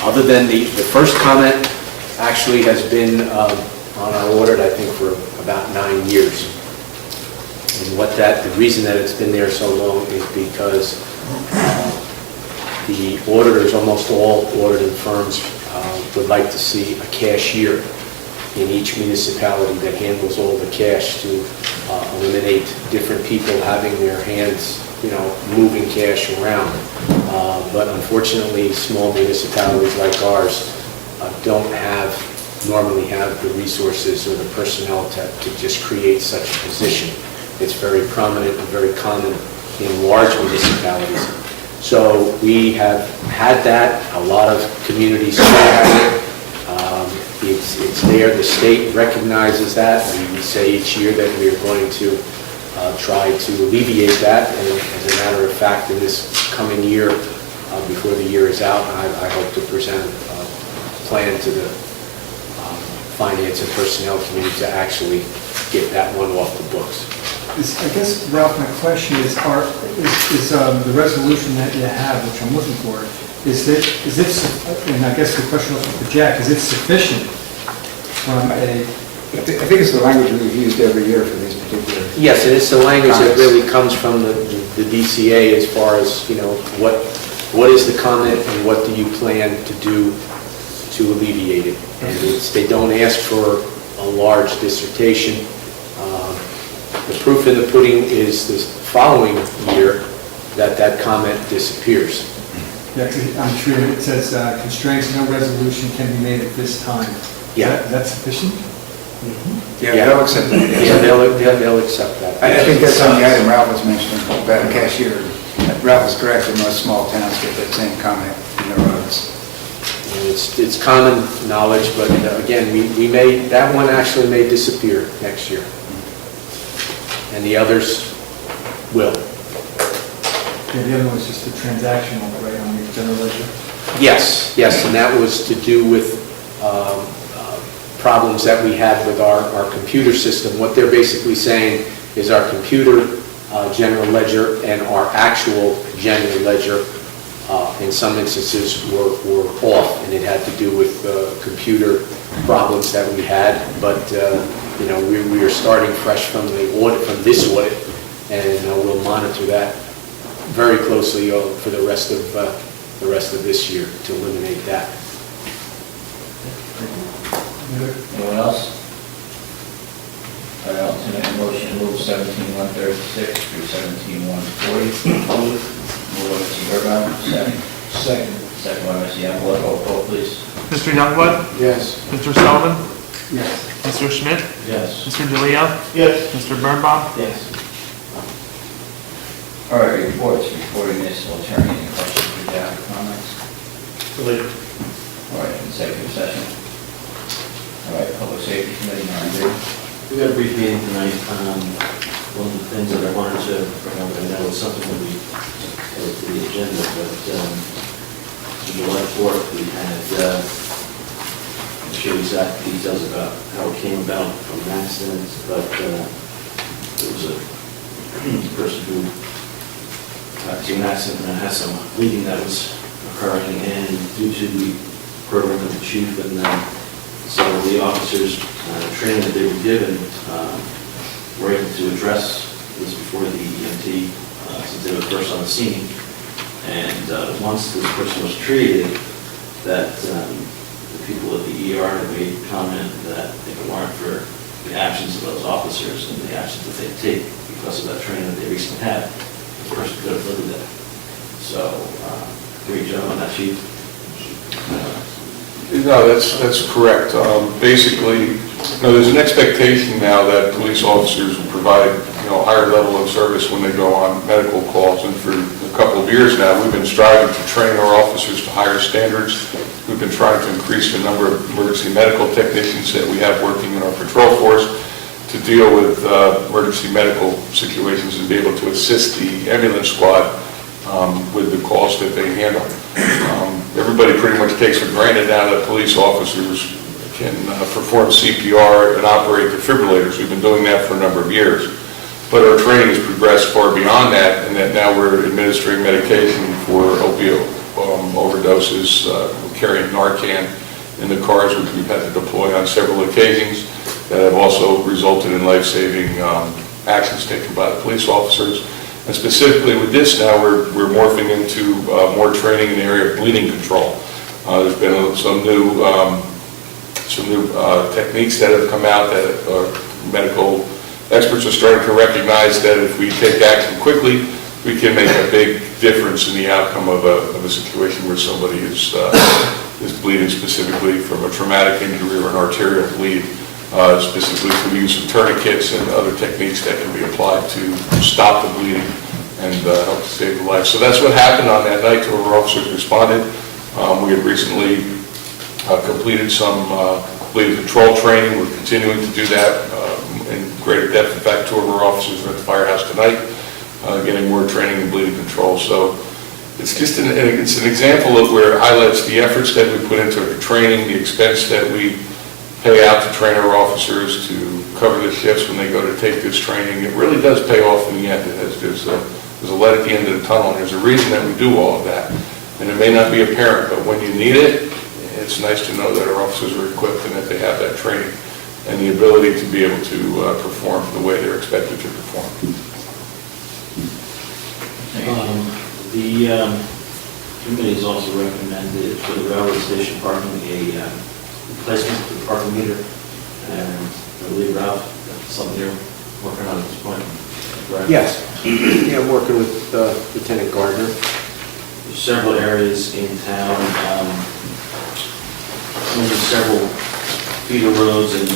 Other than the first comment actually has been on our audit, I think, for about 9 years. And the reason that it's been there so long is because the auditors, almost all auditing firms, would like to see a cashier in each municipality that handles all the cash to eliminate different people having their hands, moving cash around. But unfortunately, small municipalities like ours don't normally have the resources or the personnel to just create such a position. It's very prominent and very common in large municipalities. So we have had that. A lot of communities still have it. It's there. The state recognizes that. We say each year that we are going to try to alleviate that. And as a matter of fact, in this coming year, before the year is out, I hope to present a plan to the Finance and Personnel Committee to actually get that one off the books. I guess, Ralph, my question is the resolution that you have, which I'm looking for, is it, and I guess the question also for Jack, is it sufficient from a... I think it's the language we've used every year for these particular... Yes, it is the language that really comes from the DCA as far as, what is the comment and what do you plan to do to alleviate it. And they don't ask for a large dissertation. The proof in the pudding is this following year that comment disappears. Yeah, I'm sure it says constraints, no resolution can be made at this time. Yeah. Is that sufficient? Mm-hmm. Yeah, they'll accept that. Yeah, they'll accept that. I think that's on the item Ralph was mentioning about a cashier. Ralph is correct, that most small towns get that same comment in their roads. It's common knowledge, but again, that one actually may disappear next year. And the others will. Yeah, the other one was just the transactional, right, on the general ledger? Yes, and that was to do with problems that we had with our computer system. What they're basically saying is our computer general ledger and our actual general ledger in some instances were off, and it had to do with computer problems that we had. But we are starting fresh from this audit, and we'll monitor that very closely for the rest of this year to eliminate that. Anyone else? All right, I'll entertain a motion to move 17-136 through 17-140. Move by Mr. Bourbon, second. Second by Mr. Youngblood. Roll call, please. Mr. Youngblood? Yes. Mr. Sullivan? Yes. Mr. Schmidt? Yes. Mr. DeLeo? Yes. Mr. Birnbaum? Yes. All right, reports. Reporting municipal attorney. Any questions for Jack or comments? All right, executive session. All right, Public Safety Committee, 9B. We got a brief meeting tonight. One of the things that I wanted to bring up, I know it's something that we added to the agenda, but July 4th, we had, I'm sure exact details about how it came about from an accident, but there was a person who got into an accident and had some bleeding that was occurring, and due to the program of the chief and some of the officers' training that they were given, were able to address this before the EMT, since they were first on the scene. And once this person was treated, that the people at the ER had made comment that if it weren't for the actions of those officers and the actions that they take because of that training that they recently had, the person could have lived there. So, great job on that, Chief. No, that's correct. Basically, there's an expectation now that police officers will provide, higher level of service when they go on medical calls. And for a couple of years now, we've been striving to train our officers to higher standards. We've been trying to increase the number of emergency medical technicians that we have working in our patrol force to deal with emergency medical situations and be able to assist the ambulance squad with the calls that they handle. Everybody pretty much takes for granted now that police officers can perform CPR and operate defibrillators. We've been doing that for a number of years. But our training has progressed far beyond that, and that now we're administering medication for opioid overdoses. We're carrying Narcan in the cars, which we've had to deploy on several occasions, that have also resulted in life-saving actions taken by the police officers. And specifically with this now, we're morphing into more training in the area of bleeding control. There's been some new techniques that have come out that medical experts are starting to recognize that if we take action quickly, we can make a big difference in the outcome of a situation where somebody is bleeding, specifically from a traumatic injury or an arterial bleed, specifically through the use of tourniquets and other techniques that can be applied to stop the bleeding and help to save the life. So that's what happened on that night. 2 of our officers responded. We had recently completed some bleeding control training. We're continuing to do that in greater depth. In fact, 2 of our officers are at the firehouse tonight, getting more training in bleeding control. So it's just it's an example of where it highlights the efforts that we put into the training, the expense that we pay out to train our officers to cover the shifts when they go to take this training. It really does pay off in the end. There's a light at the end of the tunnel, and there's a reason that we do all of that. And it may not be apparent, but when you need it, it's nice to know that our officers are equipped and that they have that training and the ability to be able to perform the way they're expected to perform. The committee has also recommended for the railroad station parking a replacement for the parking meter, and I believe, Ralph, that's something you're working on at this point, correct? Yes. Yeah, I'm working with Lieutenant Gardner. There's several areas in town, there's several feeder roads and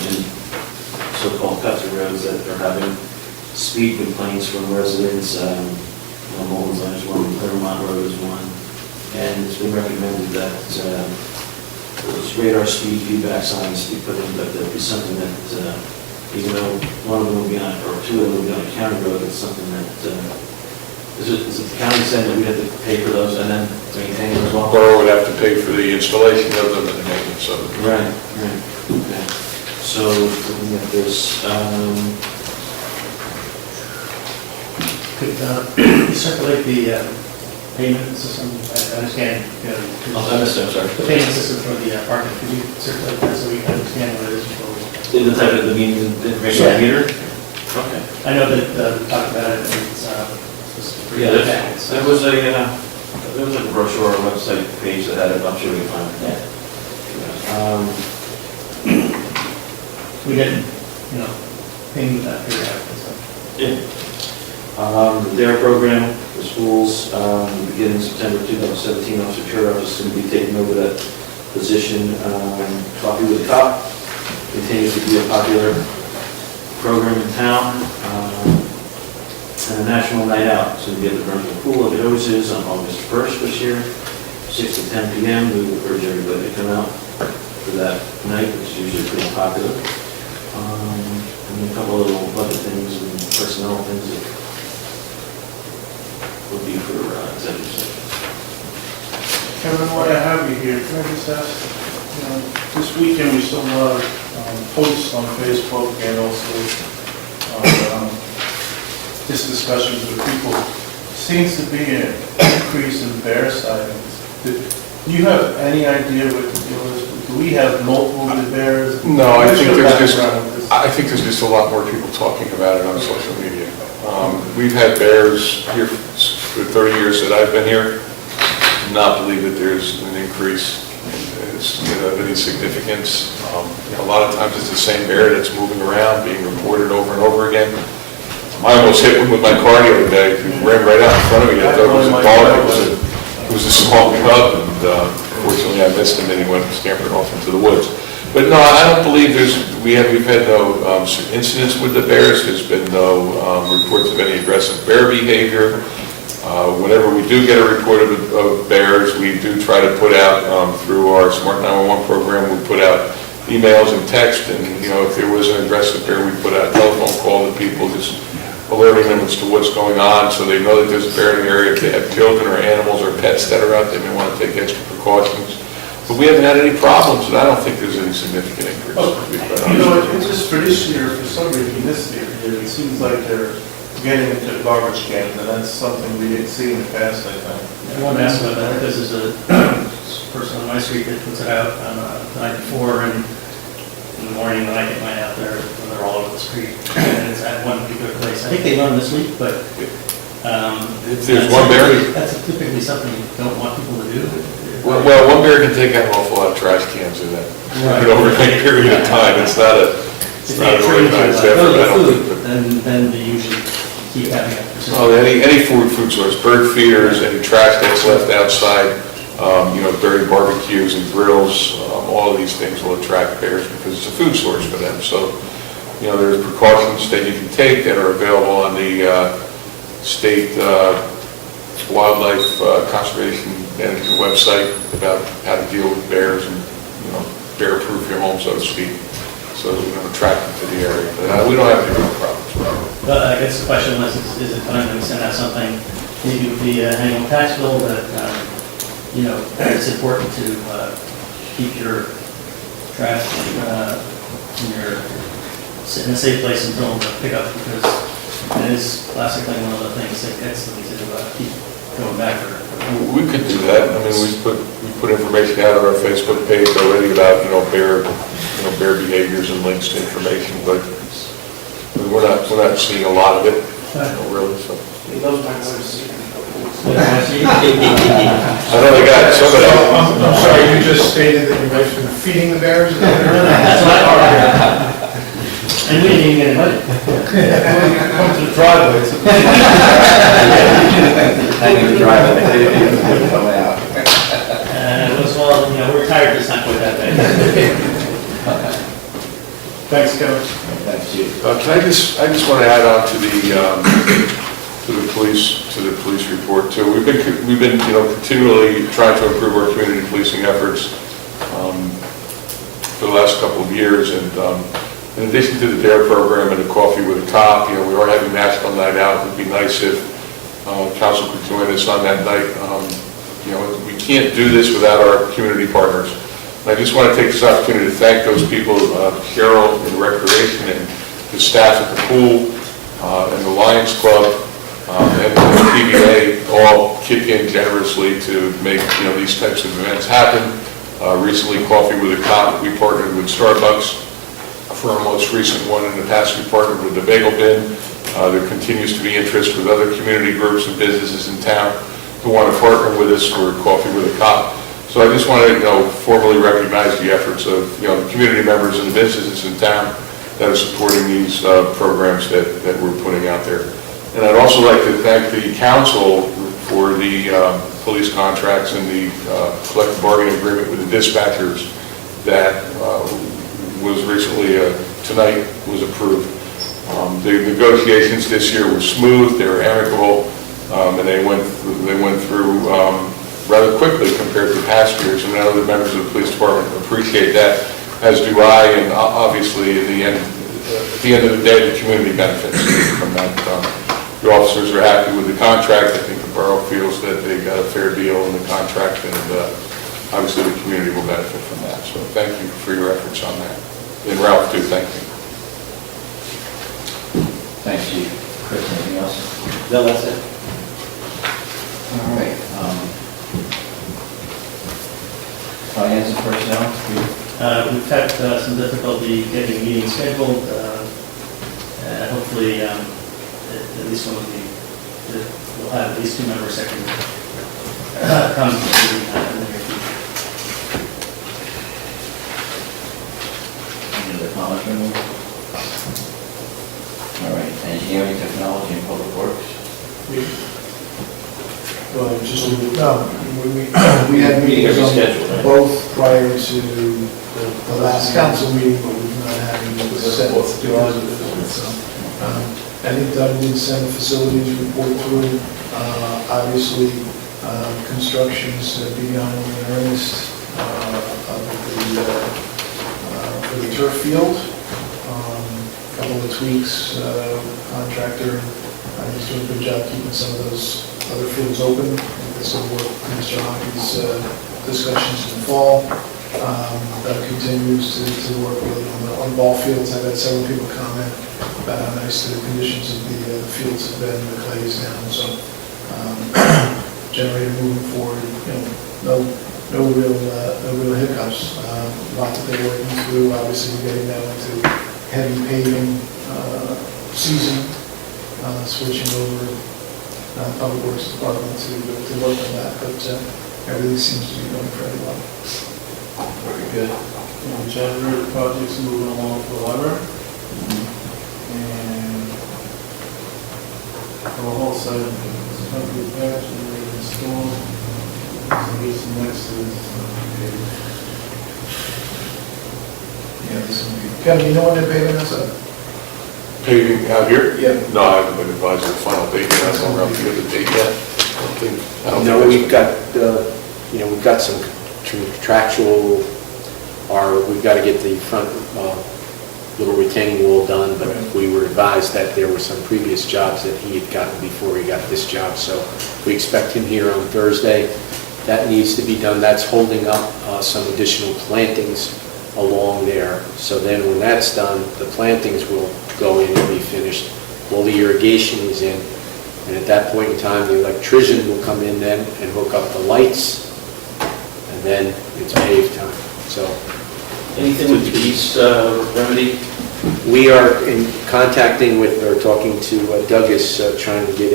so-called cut-through roads that are having speed complaints from residents. Mullen's Lane is one, Claremont Road is one, and it's been recommended that those radar speed feedback signs be put in, but there'll be something that, even though one of them will be on, or 2 of them will be on a county road, it's something that, is it the county saying that we have to pay for those and then maintain them as well? Borough would have to pay for the installation of them and the maintenance of them. Right, okay. So, looking at this, could circulate the payment system? I understand. I'm sorry. The payment system for the parking, could you circulate that so we can understand what it is? In the type of the means information Yeah. meter? Okay. I know that we talked about it, and it's pretty Yeah, good. there was a brochure or website page that had a bunch of it. We didn't, ping with that periodically, so. Yeah. The DARE program for schools, beginning September 2017, Officer Turok is going to be taking over that position. Coffee with the Cop continues to be a popular program in town. And a National Night Out is going to be at the Bernardsville Pool at the Oasis on August 1st this year, 6 to 10 p.m. We would urge everybody to come out for that night, which is usually pretty popular. And a couple of little budget things and personnel things that would be for executive session. Kevin, while I have you here, can I just ask, this weekend we saw a lot of posts on Facebook and also just discussions with people. Seems to be an increase in bear sightings. Do you have any idea what the deal is? Do we have multiple bears? No, I think there's just, background with this? I think there's just a lot more people talking about it on social media. We've had bears here for 30 years that I've been here. Do not believe that there's an increase of any significance. A lot of times it's the same bear that's moving around, being reported over and over again. I almost hit one with my car the other day. It ran right out in front of me. I thought it was a dog. It was a small cub, and fortunately I missed him, and he went and scampered off into the woods. But no, I don't believe we've had no incidents with the bears. There's been no reports of any aggressive bear behavior. Whenever we do get a report of bears, we do try to put out, through our Smart 911 program, we put out emails and text, and if there was an aggressive bear, we put out a telephone call to people, just alerting them as to what's going on, so they know that there's a bear in the area. If they have children or animals or pets that are out, they may want to take extra precautions. But we haven't had any problems, and I don't think there's any significant increase. It's just for this year, for some reason, this year, it seems like they're getting into the garbage cans, and that's something we didn't see in the past, I think. I want to ask about that, because there's a person on my street that puts it out on the night before, and in the morning when I get mine out there, when they're all over the street, and it's at one particular place. I think they run this week, but if there's one bear, that's typically something you don't want people to do. Well, one bear can take out an awful lot of trash cans in that overnight period of time. It's not an organized effort. I don't think. Then they usually keep having it. Oh, any food source, bird feeders, any trash that's left outside, dirty barbecues and grills, all of these things will attract bears because it's a food source for them. So, there's precautions that you can take that are available on the state wildlife conservation management website about how to deal with bears and, bear-proof your home, so to speak, so that we don't attract them to the area. But we don't have any real problems with it. But I guess the question was, is it time that we send out something, maybe with the annual tax bill, that, it's important to keep your trash in a safe place until the pickup, because it is classically one of the things that gets them to keep going back for. We could do that. I mean, we put information out on our Facebook page already about, bear behaviors and links to information, but we're not seeing a lot of it, really, so. I know they got somebody. I'm sorry, you just stated that you guys been feeding the bears? That's my part. And we didn't even get invited. Come to the driveway. Hanging in the driveway, they didn't even come out. It was, we're tired, it's not quite that bad. Thanks, Kevin. Thanks, Chief. I just want to add on to the police report too. We've been continually trying to improve our community policing efforts for the last couple of years, and in addition to the DARE program and the Coffee with a Cop, we are having National Night Out. It would be nice if council could join us on that night. We can't do this without our community partners. And I just want to take this opportunity to thank those people, Cheryl in Recreation and the staff at the pool and the Lions Club and the PBA all kick in generously to make these types of events happen. Recently, Coffee with a Cop, we partnered with Starbucks for our most recent one. In the past, we partnered with the Bagel Bin. There continues to be interest with other community groups and businesses in town who want to partner with us for Coffee with a Cop. So I just want to formally recognize the efforts of the community members and the businesses in town that are supporting these programs that we're putting out there. And I'd also like to thank the council for the police contracts and the collective bargaining agreement with the dispatchers that was recently, tonight was approved. The negotiations this year were smooth, they were amicable, and they went through rather quickly compared to past years, and I know the members of the police department appreciate that, as do I, and obviously at the end of the day, the community benefits from that. The officers are happy with the contract. I think the borough feels that they got a fair deal in the contract, and obviously the community will benefit from that. So thank you for your efforts on that. And Ralph, too, thank you. Thanks, Chief. Chris, anything else? No, that's it. All right. Finance and personnel? We've had some difficulty getting a meeting scheduled. Hopefully, at least one of we'll have at least 2 members that can come to the meeting in the near future. Any other comments from you? All right. Engineering, technology, and public works? Well, just, no, we had meetings on both prior to the last council meeting, but we've not had any set to so. I think Doug did send the facilities report through. Obviously, construction's begun in earnest for the turf field. A couple of tweaks, contractor, he's doing a good job keeping some of those other fields open. This will work Mr. Hockey's discussions in the fall. That continues to work really on ball fields. I've had several people comment about how nice the conditions of the fields have been, the clay is down. So generator moving forward, no real hiccups. Lots that they're working through. Obviously, we're getting now into heavy paving season, switching over Public Works Department to work on that, but everything seems to be going fairly well. Very good. And January, the project's moving along for the library. And for the whole site, it's going to be patched and we're installed. So this next is, Yeah, this one. Kevin, you know when they're paving this up? Paving out here? Yeah. No, I haven't been advised of the final date yet. I don't know if you have the date yet. I don't No, think we've got, we've got some contractual, we've got to get the front little retaining wall done, but we were advised that there were some previous jobs that he had gotten before he got this job, so we expect him here on Thursday. That needs to be done. That's holding up some additional plantings along there. So then when that's done, the plantings will go in and be finished. All the irrigation is in, and at that point in time, the electrician will come in then and hook up the lights, and then it's paved time. So Anything with the east remedy? we are in contacting with, or talking to Douglas, trying to get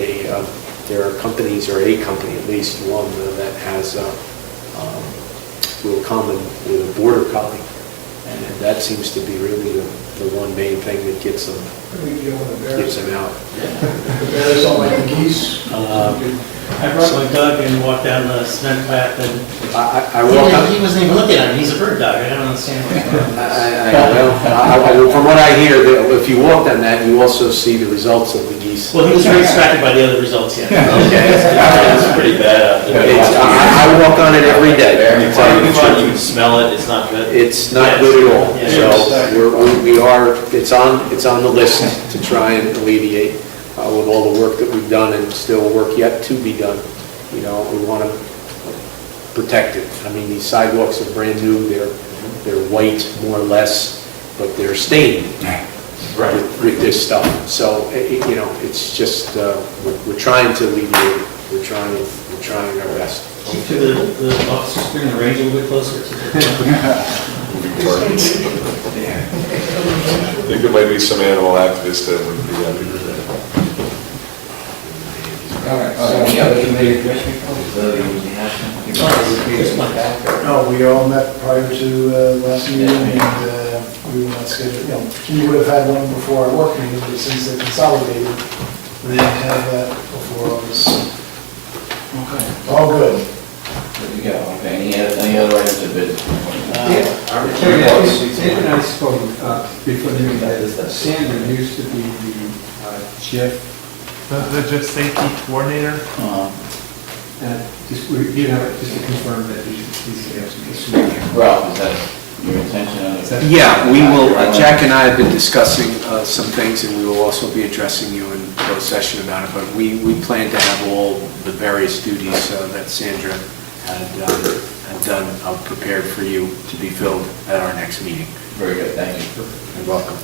there are companies, or a company, at least one, that has, will come with a border collie. And that seems to be really the one main thing that gets them out. The bears don't like the geese. I brought my dog and walked down the cement path, and I he wasn't even looking at it. He's a bird dog. I don't understand what's going on. From what I hear, if you walk on that, you also see the results of the geese. Well, he was very distracted by the other results, yeah. Okay, it's pretty bad out there. I walk on it every day. You can smell it, it's not good. It's not good at all. Yeah. So it's on the list to try and alleviate with all the work that we've done and still work yet to be done. We want to protect it. I mean, these sidewalks are brand new. They're white, more or less, but they're stained with this stuff. So, it's just, we're trying to alleviate it. We're trying our best. To the officers bring the range a little bit closer to the... I think there might be some animal activists that would be happy with that. All right. Any other committee commission reports? No, we all met prior to last meeting, and we were not scheduled, we would have had one before our work meeting, but since they're consolidated, we didn't have that before August. Okay. All good. Good to go. Okay. Any other items of business? Ed and I spoke before the meeting. Sandra used to be the chief. The just safety coordinator. Just to confirm that he's Ralph, is that your intention on it? Yeah, we will, Jack and I have been discussing some things, and we will also be addressing you and closed session about it, but we plan to have all the various duties that Sandra had done, prepared for you to be filled at our next meeting. Very good, thank you. You're welcome.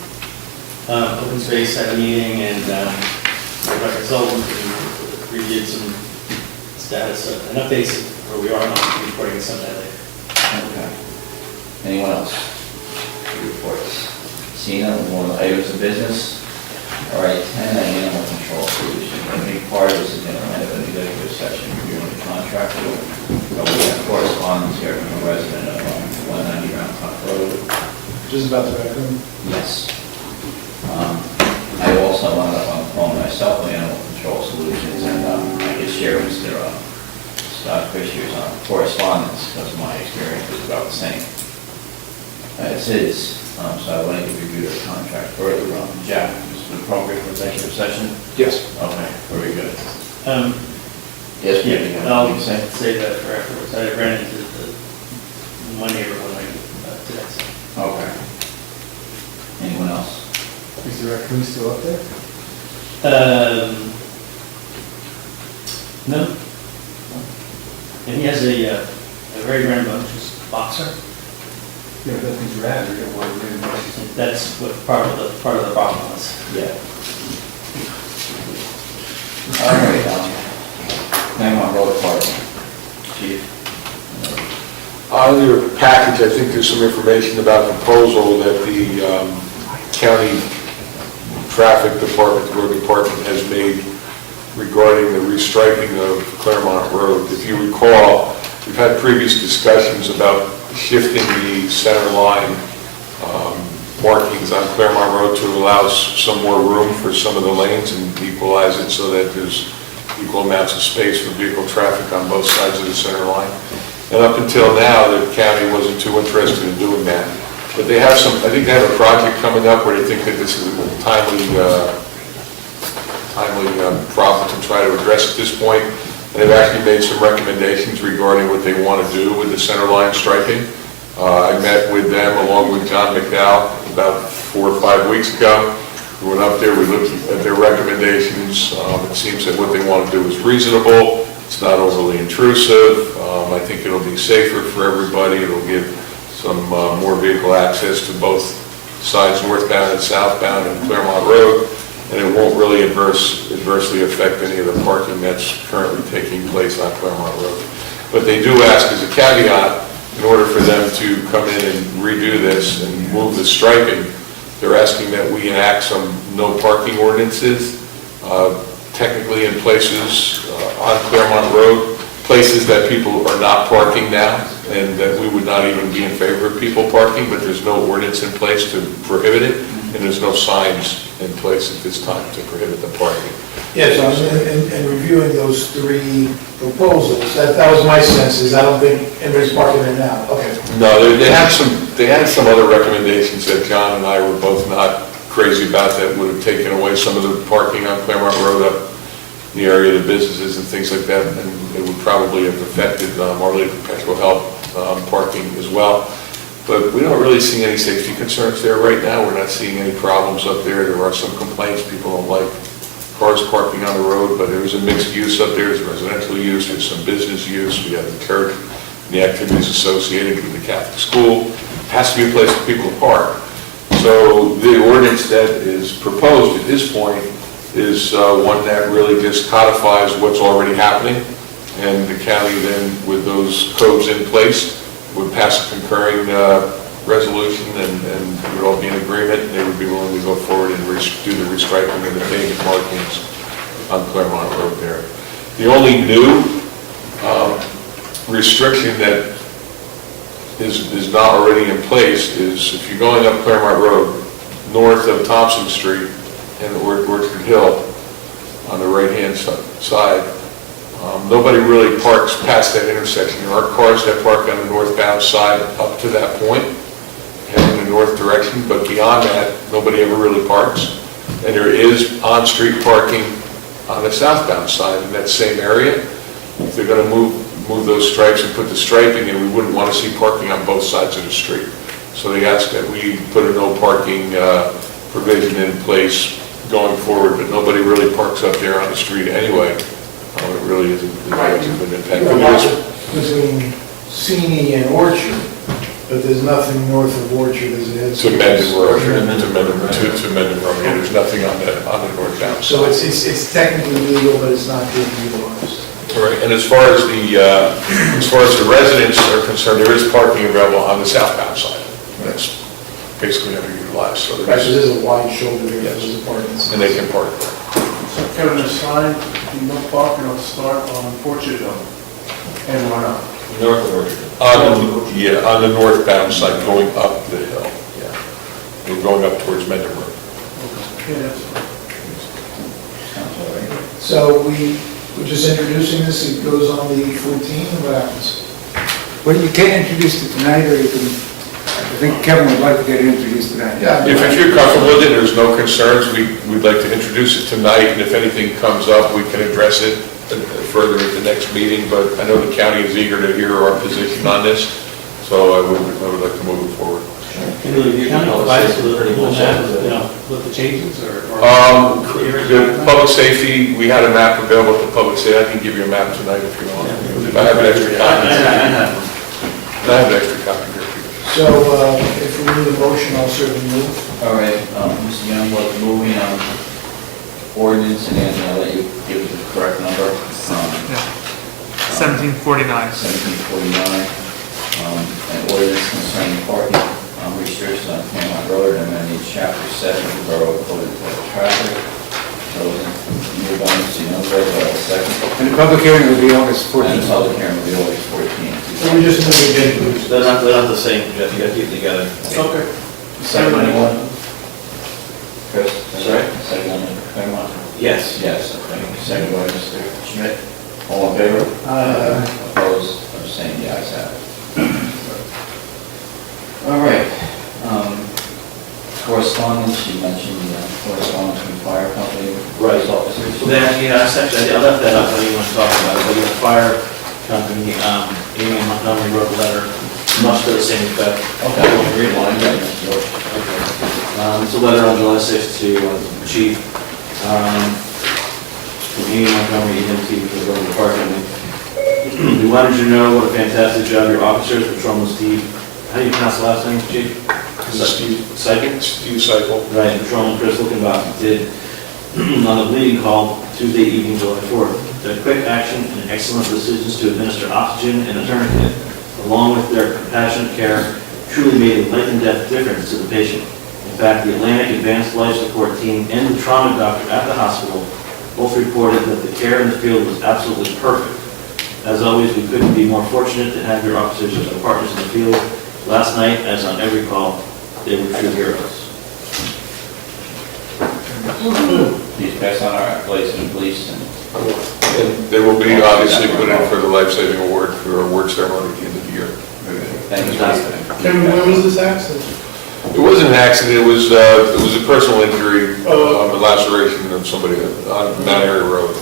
Open Space had a meeting, and our consultant reviewed some status and updates where we are on reporting some of that later. Okay. Anyone else? Reports. Seeing none, we'll move on to items of business. All right, 10, animal control solution. I think part of this is going to end up in the executive session, reviewing the contract. But we have correspondence here from a resident of 190 Round Top Road. Just about the raccoon? Yes. I also wound up on the phone myself with Animal Control Solutions, and I could share Mr. Scott Fisher's correspondence, because my experience is about the same as his. So I wanted to review the contract further. Jack, is it appropriate for executive session? Yes. Okay, very good. Yes, yeah, I'll say that for afterwards. I ran into my neighbor when I today. So. Okay. Anyone else? Is the raccoon still up there? No. And he has a very rambunctious boxer. Yeah, but that thing's rad, we don't want to really much. That's what part of the problem was. Yeah. All right, Claremont Road Department. Chief. On your package, I think there's some information about the proposal that the county traffic department, the road department has made regarding the restriping of Claremont Road. If you recall, we've had previous discussions about shifting the center line markings on Claremont Road to allow some more room for some of the lanes and equalize it so that there's equal amounts of space for vehicle traffic on both sides of the center line. And up until now, the county wasn't too interested in doing that. But they have I think they have a project coming up where they think that this is a timely problem to try to address at this point. And they've actually made some recommendations regarding what they want to do with the center line striping. I met with them along with John McDowell about 4 or 5 weeks ago. We went up there, we looked at their recommendations. It seems that what they want to do is reasonable. It's not overly intrusive. I think it'll be safer for everybody. It'll give some more vehicle access to both sides, northbound and southbound of Claremont Road. And it won't really adversely affect any of the parking that's currently taking place on Claremont Road. But they do ask as a caveat, in order for them to come in and redo this and move the striping, they're asking that we enact some no parking ordinances, technically in places on Claremont Road, places that people are not parking now, and that we would not even be in favor of people parking, but there's no ordinance in place to prohibit it, and there's no signs in place at this time to prohibit the parking. Yes, and reviewing those 3 proposals, that was my sense, is I don't think anybody's parking there now. Okay. No, they had some other recommendations that John and I were both not crazy about that would have taken away some of the parking on Claremont Road up in the area of the businesses and things like that, and it would probably have affected our Lady Perpetual Help parking as well. But we don't really see any safety concerns there right now. We're not seeing any problems up there. There are some complaints. People don't like cars parking on the road, but there's a mixed use up there. There's residential use, there's some business use. We have the church and the activities associated with the Catholic school. It has to be a place for people to park. So the ordinance that is proposed at this point is one that really just codifies what's already happening. And the county then, with those codes in place, would pass a concurring resolution, and we would all be in agreement, and they would be willing to go forward and do the restriping and the pavement markings on Claremont Road there. The only new restriction that is not already in place is if you're going up Claremont Road, north of Thompson Street and Orchard Hill on the right-hand side, nobody really parks past that intersection. There are cars that park on the northbound side up to that point, heading in the north direction, but beyond that, nobody ever really parks. And there is on-street parking on the southbound side in that same area. If they're going to move those stripes and put the striping in, we wouldn't want to see parking on both sides of the street. So they ask that we put a no parking provision in place going forward, but nobody really parks up there on the street anyway. It really isn't much of an impact. You have a lot between Sini and Orchard, but there's nothing north of Orchard as it is. To Mendon Road, to Mendon Road, yeah, there's nothing on the northbound. So it's technically legal, but it's not being utilized. All right, and as far as the residents are concerned, there is parking available on the southbound side. That's basically underutilized, so Right, so there's, there's a wide shoulder there for those apartments. and they can park there. So Kevin, the sign, no parking, will start on Portugal and run up. North of Orchard. On the northbound side, going up the hill, yeah. We're going up towards Mendon Road. Yeah, that's fine. So we're just introducing this, it goes on the 14th, what happens? Well, you can introduce it tonight, or you can, I think Kevin would like to get it introduced tonight. Yeah. If you're comfortable with it, there's no concerns, we'd like to introduce it tonight, and if anything comes up, we can address it further at the next meeting, but I know the county is eager to hear our position on this, so I would like to move it forward. Can the county provide us with a little map, with the changes, or? The public safety, we had a map available to public safety, I can give you a map tonight if you want. If I have an extra copy. I have an extra copy here. So if we need a motion, I'll certainly move. All right, Mr. Youngblood, moving on ordinance, and Anthony, I'll let you give the correct number. 1749. 1749, an ordinance concerning parking restrictions on Claremont Road, amending chapter 7 of the Borough Code of Traffic. Move on, Mr. Youngblood, do I have a second? And the public hearing will be August And 14th. the public hearing will be August 14th. So we just move again, please. They're not the same, Jeff, you gotta keep them together. Okay. Second anyone? Chris? Sorry? Second on Claremont? Yes. Yes, okay. Second by Mr. Schmidt. All in favor? Opposed? Abstained? The ayes have it. All right. Correspondence, you mentioned correspondence from the fire company. Right. Officers. So then, I left that up, I didn't want to talk about it, but the fire company, Amy and Montgomery wrote a letter, much to the same effect. Okay, I want to read one. Okay. It's a letter on July 6th to the chief, from Amy Montgomery, EMT, for the Borough Department. We wanted you to know what a fantastic job your officers, Patrolman Steve, how do you pronounce the last name, Chief? Steve Cycle. Right, Patrolman Chris Lookenbach did on the bleeding call Tuesday evening, July 4th. Their quick action and excellent decisions to administer oxygen and a tourniquet, along with their compassionate care, truly made a life and death difference to the patient. In fact, the Atlantic Advanced Life Support Team and the trauma doctor at the hospital both reported that the care in the field was absolutely perfect. As always, we couldn't be more fortunate to have your officers as our partners in the field. Last night, as on every call, they were true heroes. Please pass on our accolades to the police. And they will be obviously put in for the life-saving award for our award ceremony at the end of the year. Thank you. Kevin, when was this accident? It wasn't an accident, it was a personal injury, a laceration of somebody on Mount Airy Road.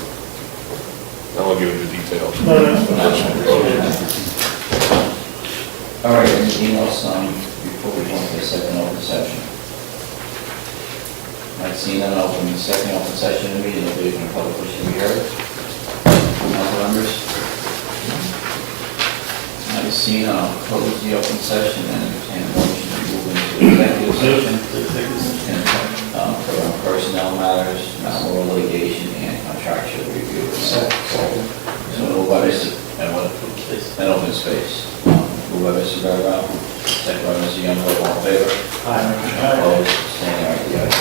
I won't get into details. No, that's fine. All right, anything else before we go into the second open session? I've seen an open, second open session immediately from the public wishing to be heard. Council members? I've seen, I'll close the open session and entertain a motion to move into executive session. For personnel matters, non-moral litigation, and contractual review. So moved by Mr. and open space. Moved by Mr. Bernardsville, second by Mr. Youngblood, all in favor? Aye. Opposed, abstaining, all right, the ayes